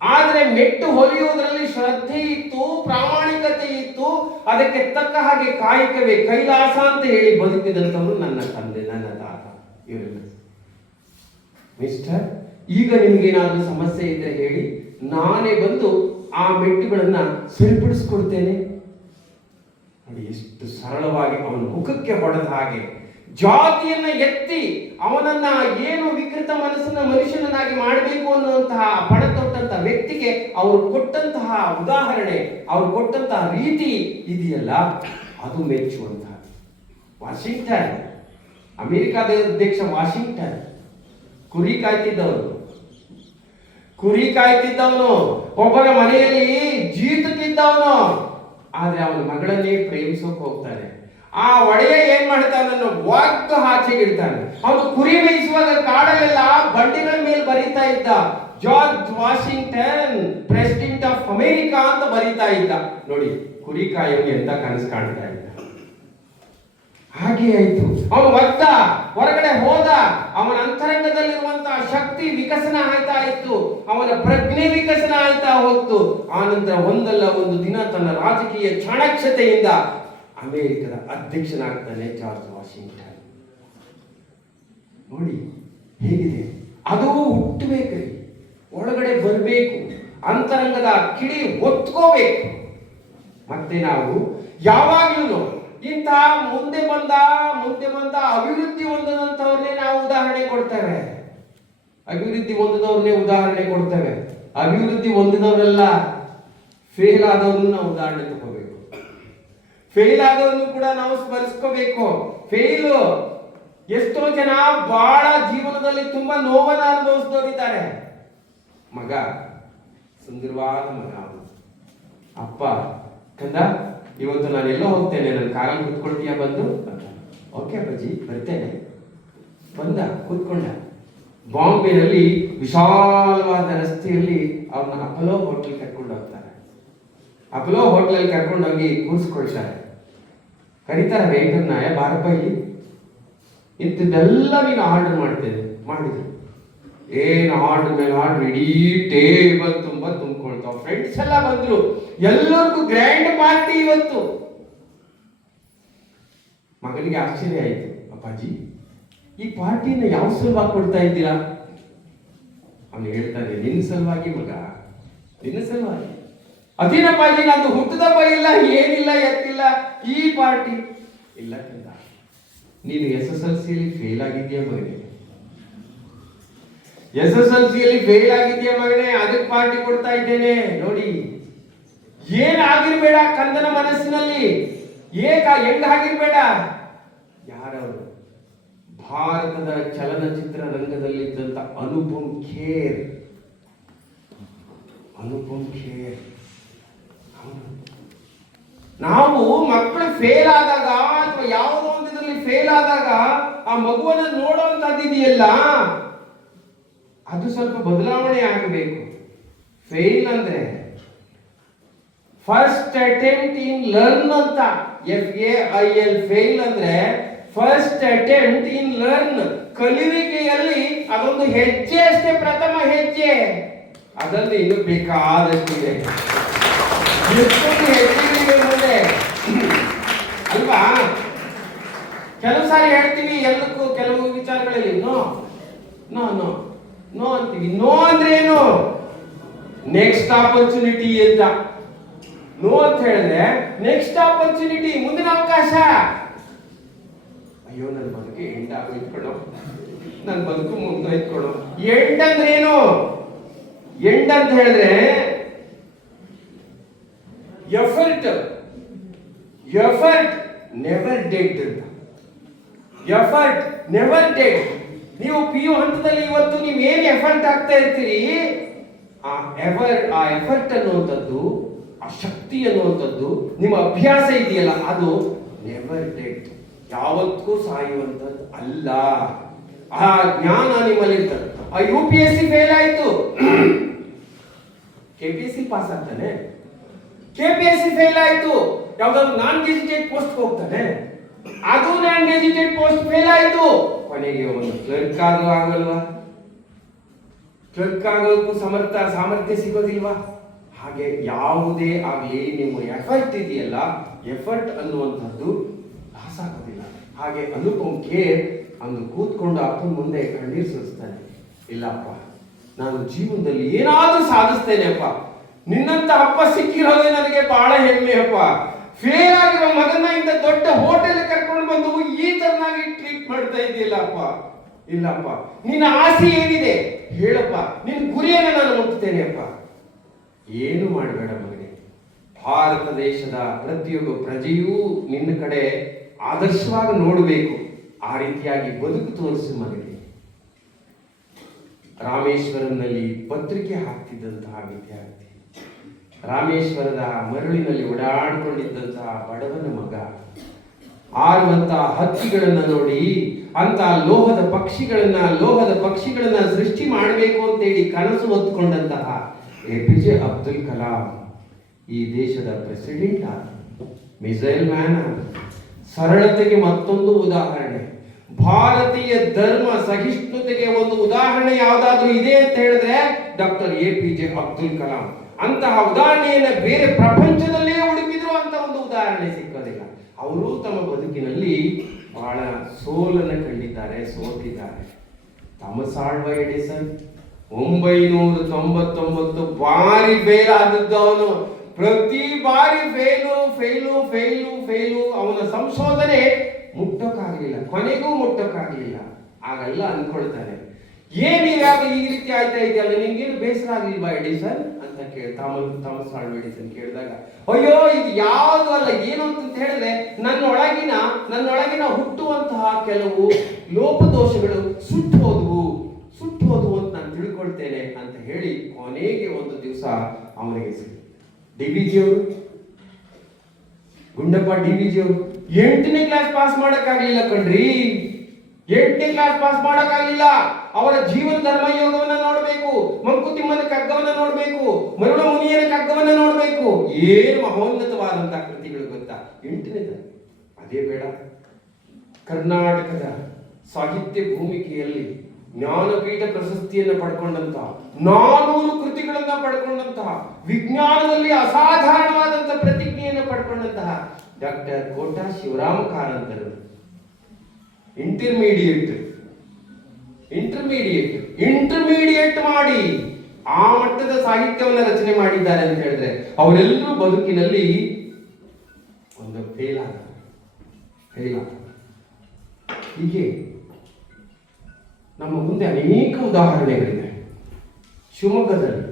ಆದ್ರೆ ಮೆಟ್ಟು ಹೊಲಿಯುವುದರಲ್ಲಿ ಶ್ರದ್ಧೆ ಇತ್ತು, ಪ್ರಾಮಾಣಿಕತೆ ಇತ್ತು, ಅದಕ್ಕೆ ತಕ್ಕ ಹಾಗೆ ಕಾಯಕವೇ ಕೈಲಾಸ ಅಂತ ಹೇಳಿ ಬದುಕಿದಂಥವ್ರು ನನ್ನ ತಂದೆ, ನನ್ನ ತಾತ. ಇರಲ್ಲ ಮಿಸ್ಟರ್, ಈಗ ನಿಮ್ಗೇನಾದ್ರೂ ಸಮಸ್ಯೆ ಇದ್ರೆ ಹೇಳಿ, ನಾನೇ ಬಂದು ಆ ಮೆಟ್ಟುಗಳನ್ನ ಸರಿಪಡಿಸ್ಕೊಡ್ತೇನೆ. ನೋಡಿ ಎಷ್ಟು ಸರಳವಾಗಿ ಅವನ ಮುಖಕ್ಕೆ ಹೊಡೆದ ಹಾಗೆ ಜಾತಿಯನ್ನ ಎತ್ತಿ ಅವನನ್ನ ಏನು ವಿಕೃತ ಮನಸ್ಸನ್ನ ಮನುಷ್ಯನನ್ನಾಗಿ ಮಾಡಬೇಕು ಅನ್ನುವಂತಹ ಪಣ ತೊಟ್ಟಂತಹ ವ್ಯಕ್ತಿಗೆ ಅವರು ಕೊಟ್ಟಂತಹ ಉದಾಹರಣೆ, ಅವರು ಕೊಟ್ಟಂತಹ ರೀತಿ ಇದೆಯಲ್ಲ, ಅದು ಮೆಚ್ಚುವಂತಹ. ವಾಷಿಂಗ್ಟನ್, ಅಮೆರಿಕಾದ ಅಧ್ಯಕ್ಷ ವಾಷಿಂಗ್ಟನ್, ಕುರಿ ಕಾಯ್ತಿದ್ದವನು, ಒಬ್ಬರ ಮನೆಯಲ್ಲಿ ಜೀತಕ್ಕಿದ್ದವನು. ಆದ್ರೆ ಅವನ ಮಗಳನ್ನೇ ಪ್ರೇಮಿಸೋಕೆ ಹೋಗ್ತಾನೆ. ಆ ಒಡೆಯ ಏನ್ ಮಾಡ್ತಾನನ್ನು ಒದ್ದು ಆಚೆಗಿಡ್ತಾನೆ. ಅವನು ಕುರಿ ಮೇಯಿಸುವಾಗ ಕಾಡಲ್ಲೆಲ್ಲ ಬಂಡೆಗಳ ಮೇಲೆ ಬರೀತಾ ಇದ್ದ, George Washington president of America ಅಂತ ಬರೀತಾ ಇದ್ದ. ನೋಡಿ, ಕುರಿ ಕಾಯೋಗಿ ಅಂತ ಕನಸು ಕಾಣ್ತಾ ಇದ್ದ. ಹಾಗೆ ಆಯ್ತು. ಅವನು ಒದ್ದ, ಹೊರಗಡೆ ಹೋದ, ಅವನ ಅಂತರಂಗದಲ್ಲಿರುವಂತಹ ಶಕ್ತಿ ವಿಕಸನ ಆಯ್ತಾ ಇತ್ತು, ಅವನ ಪ್ರಜ್ಞೆ ವಿಕಸನ ಆಯ್ತಾ ಹೋಗ್ತು. ಆನಂತರ ಒಂದಲ್ಲ ಒಂದು ದಿನ ತನ್ನ ರಾಜಕೀಯ ಚಾಣಾಕ್ಷತೆಯಿಂದ ಅಮೆರಿಕದ ಅಧ್ಯಕ್ಷನಾಗ್ತಾನೆ ಜಾರ್ಜ್ ವಾಷಿಂಗ್ಟನ್. ನೋಡಿ ಹೇಗಿದೆ, ಅದು ಹುಟ್ಟಬೇಕ್ರಿ, ಒಳಗಡೆ ಬರಬೇಕು, ಅಂತರಂಗದ ಕಿಡಿ ಒತ್ಕೋಬೇಕು. ಮತ್ತೆ ನಾವು ಯಾವಾಗ್ಲೂ ಇಂತಹ ಮುಂದೆ ಬಂದ ಅಭಿವೃದ್ಧಿ ಹೊಂದದಂತವ್ರನ್ನೇ ನಾವು ಉದಾಹರಣೆ ಕೊಡ್ತೇವೆ. ಅಭಿವೃದ್ಧಿ ಹೊಂದಿದವರೆಲ್ಲ ಫೇಲ್ ಆದವ್ರನ್ನು ನಾವು ಉದಾಹರಣೆ ತಗೋಬೇಕು. ಫೇಲ್ ಆದವ್ರನ್ನು ಕೂಡ ನಾವು ಸ್ಮರಿಸ್ಕೋಬೇಕು. ಫೇಲು ಎಷ್ಟೋ ಜನ ಬಹಳ ಜೀವನದಲ್ಲಿ ತುಂಬಾ ನೋವನ್ನು ಅನುಭವಿಸಿದವರಿದ್ದಾರೆ. ಮಗ, ಸುಂದರವಾದ ಮಗ, ಅಪ್ಪ, ಕಂದ ಇವತ್ತು ನಾನೆಲ್ಲೋ ಹೋಗ್ತೇನೆ, ನನ್ನ ಕಾರಲ್ಲಿ ಕೂತ್ಕೊಳ್ತೀಯ ಬಂದು? ಓಕೆ ಅಪ್ಪಾಜಿ ಬರ್ತೇನೆ. ಬಂದ, ಕೂತ್ಕೊಂಡ. ಬಾಂಬೆನಲ್ಲಿ ವಿಶಾಲವಾದ ರಸ್ತೆಯಲ್ಲಿ ಅವ್ರನ್ನ ಅಪೋಲೋ ಹೋಟೆಲ್ ಕರ್ಕೊಂಡು ಹೋಗ್ತಾರೆ. ಅಪೋಲೋ ಹೋಟೆಲ್ ಕರ್ಕೊಂಡೋಗಿ ಕೂರಿಸ್ಕೊಳ್ತಾರೆ. ಕರೀತಾರೆ ವೇಟರ್ನ, ಬಾರಪ್ಪ ಇಲ್ಲಿ, ಇಂಥದ್ದೆಲ್ಲ ನೀನು ಆರ್ಡರ್ ಮಾಡ್ತೇನೆ. ಮಾಡಿದ್ರು. ಏನು ಆರ್ಡರ್ ಮೇಲೆ ಆರ್ಡರ್, ಇಡೀ ಟೇಬಲ್ ತುಂಬಾ ತುಂಬಿಕೊಳ್ತಾವ. ಫ್ರೆಂಡ್ಸ್ ಎಲ್ಲ ಬಂದ್ರು, ಎಲ್ಲರಿಗೂ ಗ್ರ್ಯಾಂಡ್ ಪಾರ್ಟಿ ಇವತ್ತು. ಮಗನಿಗೆ ಆಶ್ಚರ್ಯ ಆಯ್ತು, ಅಪ್ಪಾಜಿ ಈ ಪಾರ್ಟಿನ ಯಾವ ಸಲುವಾಗಿ ಕೊಡ್ತಾ ಇದ್ದೀರಾ? ಅವನು ಹೇಳ್ತಾನೆ, ನಿನ್ನ ಸಲುವಾಗಿ ಮಗ, ನಿನ್ನ ಸಲುವಾಗಿ. ಅದೇನಪ್ಪಾಜಿ, ನಂದು ಹುಟ್ಟದಪ್ಪ ಇಲ್ಲ, ಏನಿಲ್ಲ, ಎತ್ತಿಲ್ಲ, ಈ ಪಾರ್ಟಿ ಇಲ್ಲ. ಕಂದ, ನೀನು SSLC ಫೇಲ್ ಆಗಿದ್ಯಾ ಮಗನೇ, SSLC ಫೇಲ್ ಆಗಿದ್ಯಾ ಮಗನೇ, ಅದಕ್ಕೆ ಪಾರ್ಟಿ ಕೊಡ್ತಾ ಇದ್ದೇನೆ. ನೋಡಿ, ಏನಾಗಿರ್ಬೇಡ ಕಂದನ ಮನಸ್ಸಿನಲ್ಲಿ, ಹೆಂಗಾಗಿರ್ಬೇಡ. ಯಾರವರು? ಭಾರತದ ಚಲನಚಿತ್ರ ರಂಗದಲ್ಲಿದ್ದಂತ ಅನುಪಮ್ ಖೇರ್. ನಾವು ಮಕ್ಕಳು ಫೇಲ್ ಆದಾಗ ಅಥವಾ ಯಾವುದೋ ಒಂದು ಇದರಲ್ಲಿ ಫೇಲ್ ಆದಾಗ ಆ ಮಗುವನ್ನು ನೋಡುವಂತದ್ದಿದೆಯಲ್ಲ, ಅದು ಸ್ವಲ್ಪ ಬದಲಾವಣೆ ಆಗಬೇಕು. ಫೇಲ್ ಅಂದ್ರೆ ಫಸ್ಟ್ ಅಟೆಂಪ್ಟ್ ಇನ್ ಲರ್ನ್ ಅಂತ, FAIL. ಫೇಲ್ ಅಂದ್ರೆ ಫಸ್ಟ್ ಅಟೆಂಪ್ಟ್ ಇನ್ ಲರ್ನ್, ಕಲಿಯುವಿಕೆಯಲ್ಲಿ ಅದೊಂದು ಹೆಜ್ಜೆ ಅಷ್ಟೇ, ಪ್ರಥಮ ಹೆಜ್ಜೆ. ಅದನ್ನು ಇನ್ನು ಬೇಕಾದಷ್ಟಿದೆ, ಎಷ್ಟೊಂದು ಹೆಜ್ಜೆಗಳಿವೆ ಮುಂದೆ ಅಲ್ವಾ? ಕೆಲವು ಸಾರಿ ಹೇಳ್ತೀವಿ ಎಲ್ಲಕ್ಕೂ, ಕೆಲವು ವಿಚಾರಗಳಲ್ಲಿ ನೋ ನೋ ನೋ ನೋ ಅಂತೀವಿ. ನೋ ಅಂದ್ರೆ ಏನು? ನೆಕ್ಸ್ಟ್ ಆಪರ್ಚುನಿಟಿ ಅಂತ. ನೋ ಅಂತ ಹೇಳಿದ್ರೆ ನೆಕ್ಸ್ಟ್ ಆಪರ್ಚುನಿಟಿ, ಮುಂದಿನ ಅವಕಾಶ. ಅಯ್ಯೋ, ನನ್ನ ಬದುಕು ಎಂಟಾಗೋಯ್ತ್ಕೊಳ್ಳೋ, ನನ್ನ ಬದುಕು ಮುಂದೋಯ್ತ್ಕೊಳ್ಳೋ. ಎಂಡ್ ಅಂದ್ರೆ ಏನು? ಎಂಡ್ ಅಂತ ಹೇಳಿದ್ರೆ ಎಫರ್ಟ್ ನೆವರ್ ಡೆಡ್ ಅಂತ. Effort never dead. ನೀವು PU ಹಂತದಲ್ಲಿ ಇವತ್ತು ನೀವೇನು ಎಫರ್ಟ್ ಆಗ್ತಾ ಇರ್ತೀರಿ, ಆ ಎಫರ್ಟ್ ಅನ್ನುವಂಥದ್ದು, ಆ ಶಕ್ತಿ ಅನ್ನುವಂಥದ್ದು, ನಿಮ್ಮ ಅಭ್ಯಾಸ ಇದೆಯಲ್ಲ, ಅದು ನೆವರ್ ಡೆಡ್, ಯಾವತ್ತೂ ಸಾಯುವಂಥದ್ದು ಅಲ್ಲ. ಆ ಜ್ಞಾನ ನಿಮ್ಮಲ್ಲಿ ಇರ್ತದೆ. ಆ UPSC ಫೇಲ್ ಆಯ್ತು, KPSC ಪಾಸ್ ಆಗ್ತಾನೆ. KPSC ಫೇಲ್ ಆಯ್ತು, ಯಾವ್ದಾದ್ರು ನಾನ್ ಗೆಜಿಟೆಡ್ ಪೋಸ್ಟ್ ಹೋಗ್ತಾನೆ. ಅದು ನಾನ್ ಗೆಜಿಟೆಡ್ ಪೋಸ್ಟ್ ಫೇಲ್ ಆಯ್ತು, ಕೊನೆಗೆ ಒಂದು ಕ್ಲರ್ಕ್ ಆದ್ರೂ ಆಗಲ್ವಾ? ಕ್ಲರ್ಕ್ ಆಗೋದಕ್ಕೂ ಸಾಮರ್ಥ್ಯ ಸಿಗೋದಿಲ್ವಾ? ಹಾಗೆ ಯಾವುದೇ ಆಗಲಿ ನಿಮ್ಮ ಎಫರ್ಟ್ ಇದೆಯಲ್ಲ, ಎಫರ್ಟ್ ಅನ್ನುವಂಥದ್ದು ಲಾಸ್ ಆಗೋದಿಲ್ಲ. ಹಾಗೆ ಅನುಪಮ್ ಖೇರ್ ಅಂದು ಕೂತ್ಕೊಂಡು ಅಪ್ಪನ ಮುಂದೆ ಕಣ್ಣೀರು ಸುರಿಸ್ತಾನೆ. ಇಲ್ಲಪ್ಪ, ನಾನು ಜೀವನದಲ್ಲಿ ಏನಾದ್ರೂ ಸಾಧಿಸ್ತೇನೆ ಅಪ್ಪ, ನಿನ್ನಂತ ಅಪ್ಪ ಸಿಕ್ಕಿರೋದೇ ನನಗೆ ಬಹಳ ಹೆಮ್ಮೆ ಅಪ್ಪ. ಫೇಲ್ ಆಗಿರೋ ಮಗನ ಇಂತ ದೊಡ್ಡ ಹೋಟೆಲ್ ಕರ್ಕೊಂಡು ಬಂದು ಈ ತರನಾಗಿ ಟ್ರೀಟ್ ಮಾಡ್ತಾ ಇದೆಯಲ್ಲಪ್ಪ. ಇಲ್ಲಪ್ಪ, ನಿನ್ನ ಆಸೆ ಏನಿದೆ ಹೇಳಪ್ಪ, ನಿನ್ನ ಗುರಿಯನ್ನು ನಾನು ಮುಟ್ಟುತ್ತೇನೆ ಅಪ್ಪ. ಏನು ಮಾಡಬೇಡ ಮಗನೇ, ಭಾರತ ದೇಶದ ಪ್ರತಿಯೊಬ್ಬ ಪ್ರಜೆಯೂ ನಿನ್ನ ಕಡೆ ಆದರ್ಶವಾಗಿ ನೋಡಬೇಕು. ಆ ರೀತಿಯಾಗಿ ಬದುಕು ತೋರಿಸಿ ಮಗನೇ. ರಾಮೇಶ್ವರಂನಲ್ಲಿ ಪತ್ರಿಕೆ ಹಾಕ್ತಿದ್ದಂತಹ ವಿದ್ಯಾರ್ಥಿ, ರಾಮೇಶ್ವರದ ಮರಳಿನಲ್ಲಿ ಓಡಾಡಿಕೊಂಡಿದ್ದಂತಹ ಬಡವನ ಮಗ, ಆರುವಂತಹ ಹಕ್ಕಿಗಳನ್ನ ನೋಡಿ ಅಂತ ಲೋಹದ ಪಕ್ಷಿಗಳನ್ನ ಸೃಷ್ಟಿ ಮಾಡಬೇಕು ಅಂತೇಳಿ ಕನಸು ಹೊತ್ತುಕೊಂಡಂತಹ APJ ಅಬ್ದುಲ್ ಕಲಾಂ ಈ ದೇಶದ ಪ್ರೆಸಿಡೆಂಟ್ ಆದ, ಮಿಸೈಲ್ ಮ್ಯಾನ್ ಆದ. ಸರಳತೆಗೆ ಮತ್ತೊಂದು ಉದಾಹರಣೆ, ಭಾರತೀಯ ಧರ್ಮ ಸಹಿಷ್ಣುತೆಗೆ ಒಂದು ಉದಾಹರಣೆ ಯಾವುದಾದ್ರೂ ಇದೆ ಅಂತ ಹೇಳಿದ್ರೆ ಡಾಕ್ಟರ್ APJ ಅಬ್ದುಲ್ ಕಲಾಂ. ಅಂತಹ ಉದಾಹರಣೆಯನ್ನ ಬೇರೆ ಪ್ರಪಂಚದಲ್ಲೇ ಹುಡುಕಿದ್ರು ಅಂತ ಒಂದು ಉದಾಹರಣೆ ಸಿಕ್ಕೋದಿಲ್ಲ. ಅವರು ತಮ್ಮ ಬದುಕಿನಲ್ಲಿ ಬಹಳ ಸೋಲನ್ನು ಕಂಡಿದ್ದಾರೆ, ಸೋತಿದ್ದಾರೆ. ಥಾಮಸ್ ಆಲ್ವಾ ಎಡಿಸನ್ 999 ಬಾರಿ ಫೇಲ್ ಆದದ್ದು ಅವನು. ಪ್ರತಿ ಬಾರಿ ಫೇಲು. ಅವನ ಸಂಶೋಧನೆ ಮುಟ್ಟಕ್ಕಾಗಲಿಲ್ಲ, ಕೊನೆಗೂ ಮುಟ್ಟಕ್ಕಾಗಲಿಲ್ಲ. ಆಗೆಲ್ಲ ಅನ್ಕೊಳ್ತಾನೆ, ಏನಿವಾಗ ಈ ರೀತಿ ಆಯ್ತಾ ಇದೆಯಲ್ಲ, ನಿಮ್ಗೇನು ಬೇಸರ ಆಗ್ಲಿಲ್ವಾ ಎಡಿಸನ್ ಅಂತ ಥಾಮಸ್ ಆಲ್ವಾ ಎಡಿಸನ್ ಕೇಳಿದಾಗ, ಅಯ್ಯೋ ಇದು ಯಾವುದು ಅಲ್ಲ, ಏನು ಅಂತ ಹೇಳಿದ್ರೆ ನನ್ನೊಳಗಿನ ಹುಟ್ಟುವಂತಹ ಕೆಲವು ಲೋಪದೋಷಗಳು ಸುಟ್ಟು ಹೋದವು ಅಂತ ನಾನು ತಿಳ್ಕೊಳ್ತೇನೆ ಅಂತ ಹೇಳಿ ಕೊನೆಗೆ ಒಂದು ದಿವಸ ಅವನಿಗೆ DVG ಅವರು, ಗುಂಡಪ್ಪ DVG ಅವರು 8ನೇ ಕ್ಲಾಸ್ ಪಾಸ್ ಮಾಡಕ್ಕಾಗ್ಲಿಲ್ಲ ಕಣ್ರಿ. 8ನೇ ಕ್ಲಾಸ್ ಪಾಸ್ ಮಾಡಕ್ಕಾಗಲಿಲ್ಲ. ಅವರ ಜೀವನ ಧರ್ಮಯೋಗವನ್ನ ನೋಡಬೇಕು, ಮಂಕುತಿಮ್ಮನ ಕಗ್ಗವನ್ನ ನೋಡಬೇಕು, ಮರುಳ ಮುನಿಯನ ಕಗ್ಗವನ್ನ ನೋಡಬೇಕು. ಏನು ಮಹೋನ್ನತವಾದಂತಹ ಕೃತಿಗಳು ಗೊತ್ತಾ? 8ನೇ ಅದೇ ಬೇಡ, ಕರ್ನಾಟಕದ ಸಾಹಿತ್ಯ ಭೂಮಿಕೆಯಲ್ಲಿ ಜ್ಞಾನಪೀಠ ಪ್ರಶಸ್ತಿಯನ್ನು ಪಡ್ಕೊಂಡಂತಹ 400 ಕೃತಿಗಳನ್ನ ಪಡ್ಕೊಂಡಂತಹ, ವಿಜ್ಞಾನದಲ್ಲಿ ಅಸಾಧಾರಣವಾದಂತಹ ಪ್ರತಿಜ್ಞೆಯನ್ನು ಪಡ್ಕೊಂಡಂತಹ ಡಾಕ್ಟರ್ ಕೋಟಾ ಶಿವರಾಮ ಕಾರಂತರು ಇಂಟರ್ಮೀಡಿಯೇಟ್ ಮಾಡಿ ಆ ಮಟ್ಟದ ಸಾಹಿತ್ಯವನ್ನು ರಚನೆ ಮಾಡಿದ್ದಾರೆ ಅಂತ ಹೇಳಿದ್ರೆ ಅವರೆಲ್ಲರೂ ಬದುಕಿನಲ್ಲಿ ಒಂದು ಫೇಲ್ ಆದ. ಹೀಗೆ ನಮ್ಮ ಮುಂದೆ ಅನೇಕ ಉದಾಹರಣೆಗಳಿವೆ. ಶಿವಮೊಗ್ಗದಲ್ಲಿ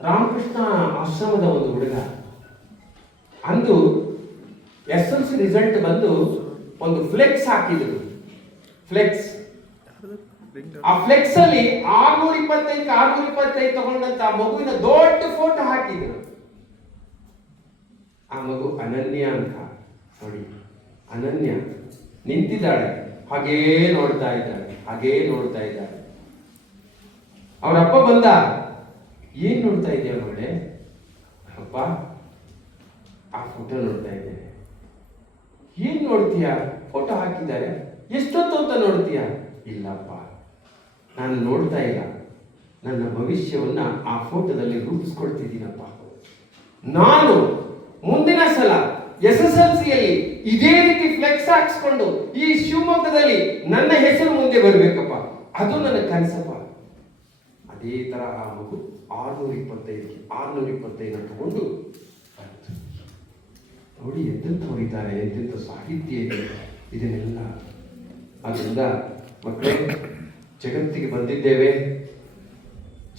ರಾಮಕೃಷ್ಣ ಆಶ್ರಮದ ಒಂದು ಹುಡುಗ ಅಂದು SLC ರಿಸಲ್ಟ್ ಬಂದು ಒಂದು ಫ್ಲೆಕ್ಸ್ ಹಾಕಿದ್ರು. ಆ ಫ್ಲೆಕ್ಸ್ ಅಲ್ಲಿ 625 ತಗೊಂಡಂತ ಮಗುವಿನ ದೊಡ್ಡ ಫೋಟೋ ಹಾಕಿದ್ರು. ಆ ಮಗು ಅನನ್ಯ ಅಂತ ನೋಡಿ, ಅನನ್ಯ ನಿಂತಿದ್ದಾಳೆ, ಹಾಗೇ ನೋಡ್ತಾ ಇದ್ದಾಳೆ. ಅವರಪ್ಪ ಬಂದ, ಏನ್ ನೋಡ್ತಾ ಇದೆಯಾ ಮಗಳೇ? ಅಪ್ಪ ಆ ಫೋಟೋ ನೋಡ್ತಾ ಇದ್ದೇನೆ. ಏನ್ ನೋಡ್ತೀಯ? ಫೋಟೋ ಹಾಕಿದ್ದಾರೆ, ಎಷ್ಟೊತ್ತು ಅಂತ ನೋಡ್ತೀಯ? ಇಲ್ಲಪ್ಪ, ನಾನು ನೋಡ್ತಾ ಇಲ್ಲ, ನನ್ನ ಭವಿಷ್ಯವನ್ನ ಆ ಫೋಟೋದಲ್ಲಿ ರೂಪಿಸ್ಕೊಳ್ತಿದ್ದೀನಪ್ಪ. ನಾನು ಮುಂದಿನ ಸಲ SSLCಯಲ್ಲಿ ಇದೇ ರೀತಿ ಫ್ಲೆಕ್ಸ್ ಹಾಕ್ಸ್ಕೊಂಡು ಈ ಶಿವಮೊಗ್ಗದಲ್ಲಿ ನನ್ನ ಹೆಸರು ಮುಂದೆ ಬರ್ಬೇಕಪ್ಪ, ಅದು ನನ್ನ ಕನಸಪ್ಪ. ಅದೇ ತರ ಆ ಮಗು 625 ತಗೊಂಡು ನೋಡಿ ಎಂತೆಂತ ಹೊರಿತಾರೆ, ಎಂತೆಂತ ಸಾಹಿತ್ಯ ಇದೆ ಇದನ್ನೆಲ್ಲ. ಆದ್ದರಿಂದ ಮಕ್ಕಳೇ, ಜಗತ್ತಿಗೆ ಬಂದಿದ್ದೇವೆ,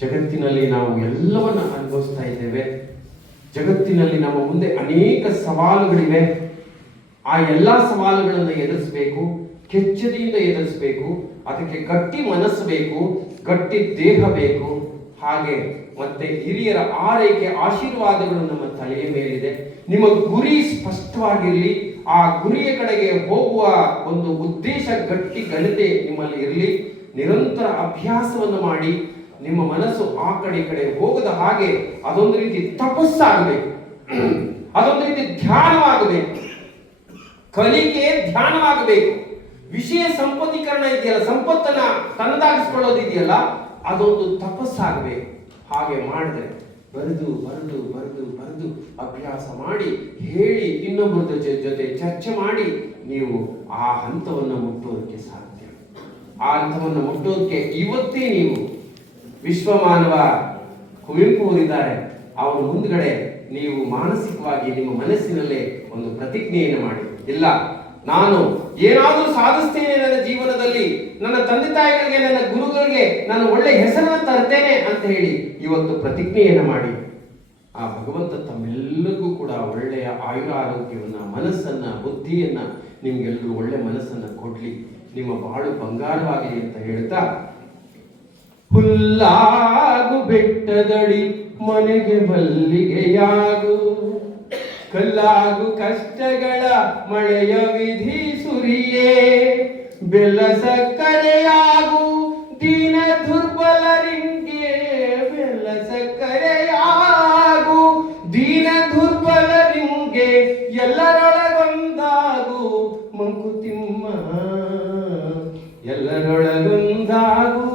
ಜಗತ್ತಿನಲ್ಲಿ ನಾವು ಎಲ್ಲವನ್ನ ಅನುಭವಿಸ್ತಾ ಇದ್ದೇವೆ. ಜಗತ್ತಿನಲ್ಲಿ ನಮ್ಮ ಮುಂದೆ ಅನೇಕ ಸವಾಲುಗಳಿವೆ. ಆ ಎಲ್ಲ ಸವಾಲುಗಳನ್ನು ಎದುರಿಸಬೇಕು, ಕೆಚ್ಚೆದೆಯಿಂದ ಎದುರಿಸಬೇಕು. ಅದಕ್ಕೆ ಗಟ್ಟಿ ಮನಸ್ಸು ಬೇಕು, ಗಟ್ಟಿ ದೇಹ ಬೇಕು. ಹಾಗೆ ಮತ್ತೆ ಹಿರಿಯರ ಆರೈಕೆ ಆಶೀರ್ವಾದಗಳು ನಮ್ಮ ತಲೆಯ ಮೇಲಿದೆ. ನಿಮ್ಮ ಗುರಿ ಸ್ಪಷ್ಟವಾಗಿರಲಿ. ಆ ಗುರಿಯ ಕಡೆಗೆ ಹೋಗುವ ಒಂದು ಉದ್ದೇಶ ಗಟ್ಟಿ ಘನತೆ ನಿಮ್ಮಲ್ಲಿ ಇರಲಿ. ನಿರಂತರ ಅಭ್ಯಾಸವನ್ನು ಮಾಡಿ ನಿಮ್ಮ ಮನಸ್ಸು ಆ ಕಡೆ ಹೋಗದ ಹಾಗೆ ಅದೊಂದು ರೀತಿ ತಪಸ್ಸಾಗಬೇಕು, ಅದೊಂದು ರೀತಿ ಧ್ಯಾನವಾಗಬೇಕು, ಕಲಿಕೆ ಧ್ಯಾನವಾಗಬೇಕು. ವಿಷಯ ಸಂಪತ್ತೀಕರಣ ಇದೆಯಲ್ಲ, ಸಂಪತ್ತನ್ನ ತನ್ನದಾಗಿಸ್ಕೊಳ್ಳೋದಿದೆಯಲ್ಲ, ಅದೊಂದು ತಪಸ್ಸಾಗಬೇಕು. ಹಾಗೆ ಮಾಡಿದ್ರೆ ಬರೆದು ಬರೆದು ಬರೆದು ಬರೆದು ಅಭ್ಯಾಸ ಮಾಡಿ ಹೇಳಿ ಇನ್ನೊಬ್ಬರ ಜೊತೆ ಚರ್ಚೆ ಮಾಡಿ ನೀವು ಆ ಹಂತವನ್ನು ಮುಟ್ಟೋದಕ್ಕೆ ಸಾಧ್ಯ. ಆ ಹಂತವನ್ನು ಮುಟ್ಟೋದಕ್ಕೆ ಇವತ್ತೇ ನೀವು ವಿಶ್ವಮಾನವ ಕುವೆಂಪು ಅವರಿದ್ದಾರೆ, ಅವರ ಮುಂದ್ಗಡೆ ನೀವು ಮಾನಸಿಕವಾಗಿ ನಿಮ್ಮ ಮನಸ್ಸಿನಲ್ಲೇ ಒಂದು ಪ್ರತಿಜ್ಞೆಯನ್ನು ಮಾಡಿ, ಇಲ್ಲ ನಾನು ಏನಾದರೂ ಸಾಧಿಸ್ತೇನೆ ನನ್ನ ಜೀವನದಲ್ಲಿ, ನನ್ನ ತಂದೆ ತಾಯಿಗಳಿಗೆ, ನನ್ನ ಗುರುಗಳಿಗೆ ನಾನು ಒಳ್ಳೆ ಹೆಸರನ್ನು ತರ್ತೇನೆ ಅಂತ ಹೇಳಿ ಇವತ್ತು ಪ್ರತಿಜ್ಞೆಯನ್ನು ಮಾಡಿ. ಆ ಭಗವಂತ ತಮ್ಮೆಲ್ಲರಿಗೂ ಕೂಡ ಒಳ್ಳೆಯ ಆಯುರಾರೋಗ್ಯವನ್ನ, ಮನಸ್ಸನ್ನ, ಬುದ್ಧಿಯನ್ನ, ನಿಮ್ಗೆಲ್ಲರೂ ಒಳ್ಳೆ ಮನಸ್ಸನ್ನ ಕೊಡ್ಲಿ, ನಿಮ್ಮ ಬಾಳು ಬಂಗಾರವಾಗಲಿ ಅಂತ ಹೇಳ್ತಾ, ಹುಲ್ಲಾಗು ಬೆಟ್ಟದಡಿ ಮನೆಗೆ ಮಲ್ಲಿಗೆಯಾಗು, ಕಲ್ಲಾಗು ಕಷ್ಟಗಳ ಮಳೆಯ ವಿಧಿ ಸುರಿಯೇ, ಬೆಲ್ಲ ಸಕ್ಕರೆಯಾಗು ದೀನ ದುರ್ಬಲರಿಂಗೆ, ಬೆಲ್ಲ ಸಕ್ಕರೆಯಾಗು ದೀನ ದುರ್ಬಲರಿಂಗೆ, ಎಲ್ಲರೊಳಗೊಂದಾಗು ಮಂಕುತಿಮ್ಮ, ಎಲ್ಲರೊಳಗೊಂದಾಗು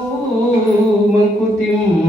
ಮಂಕುತಿಮ್ಮ.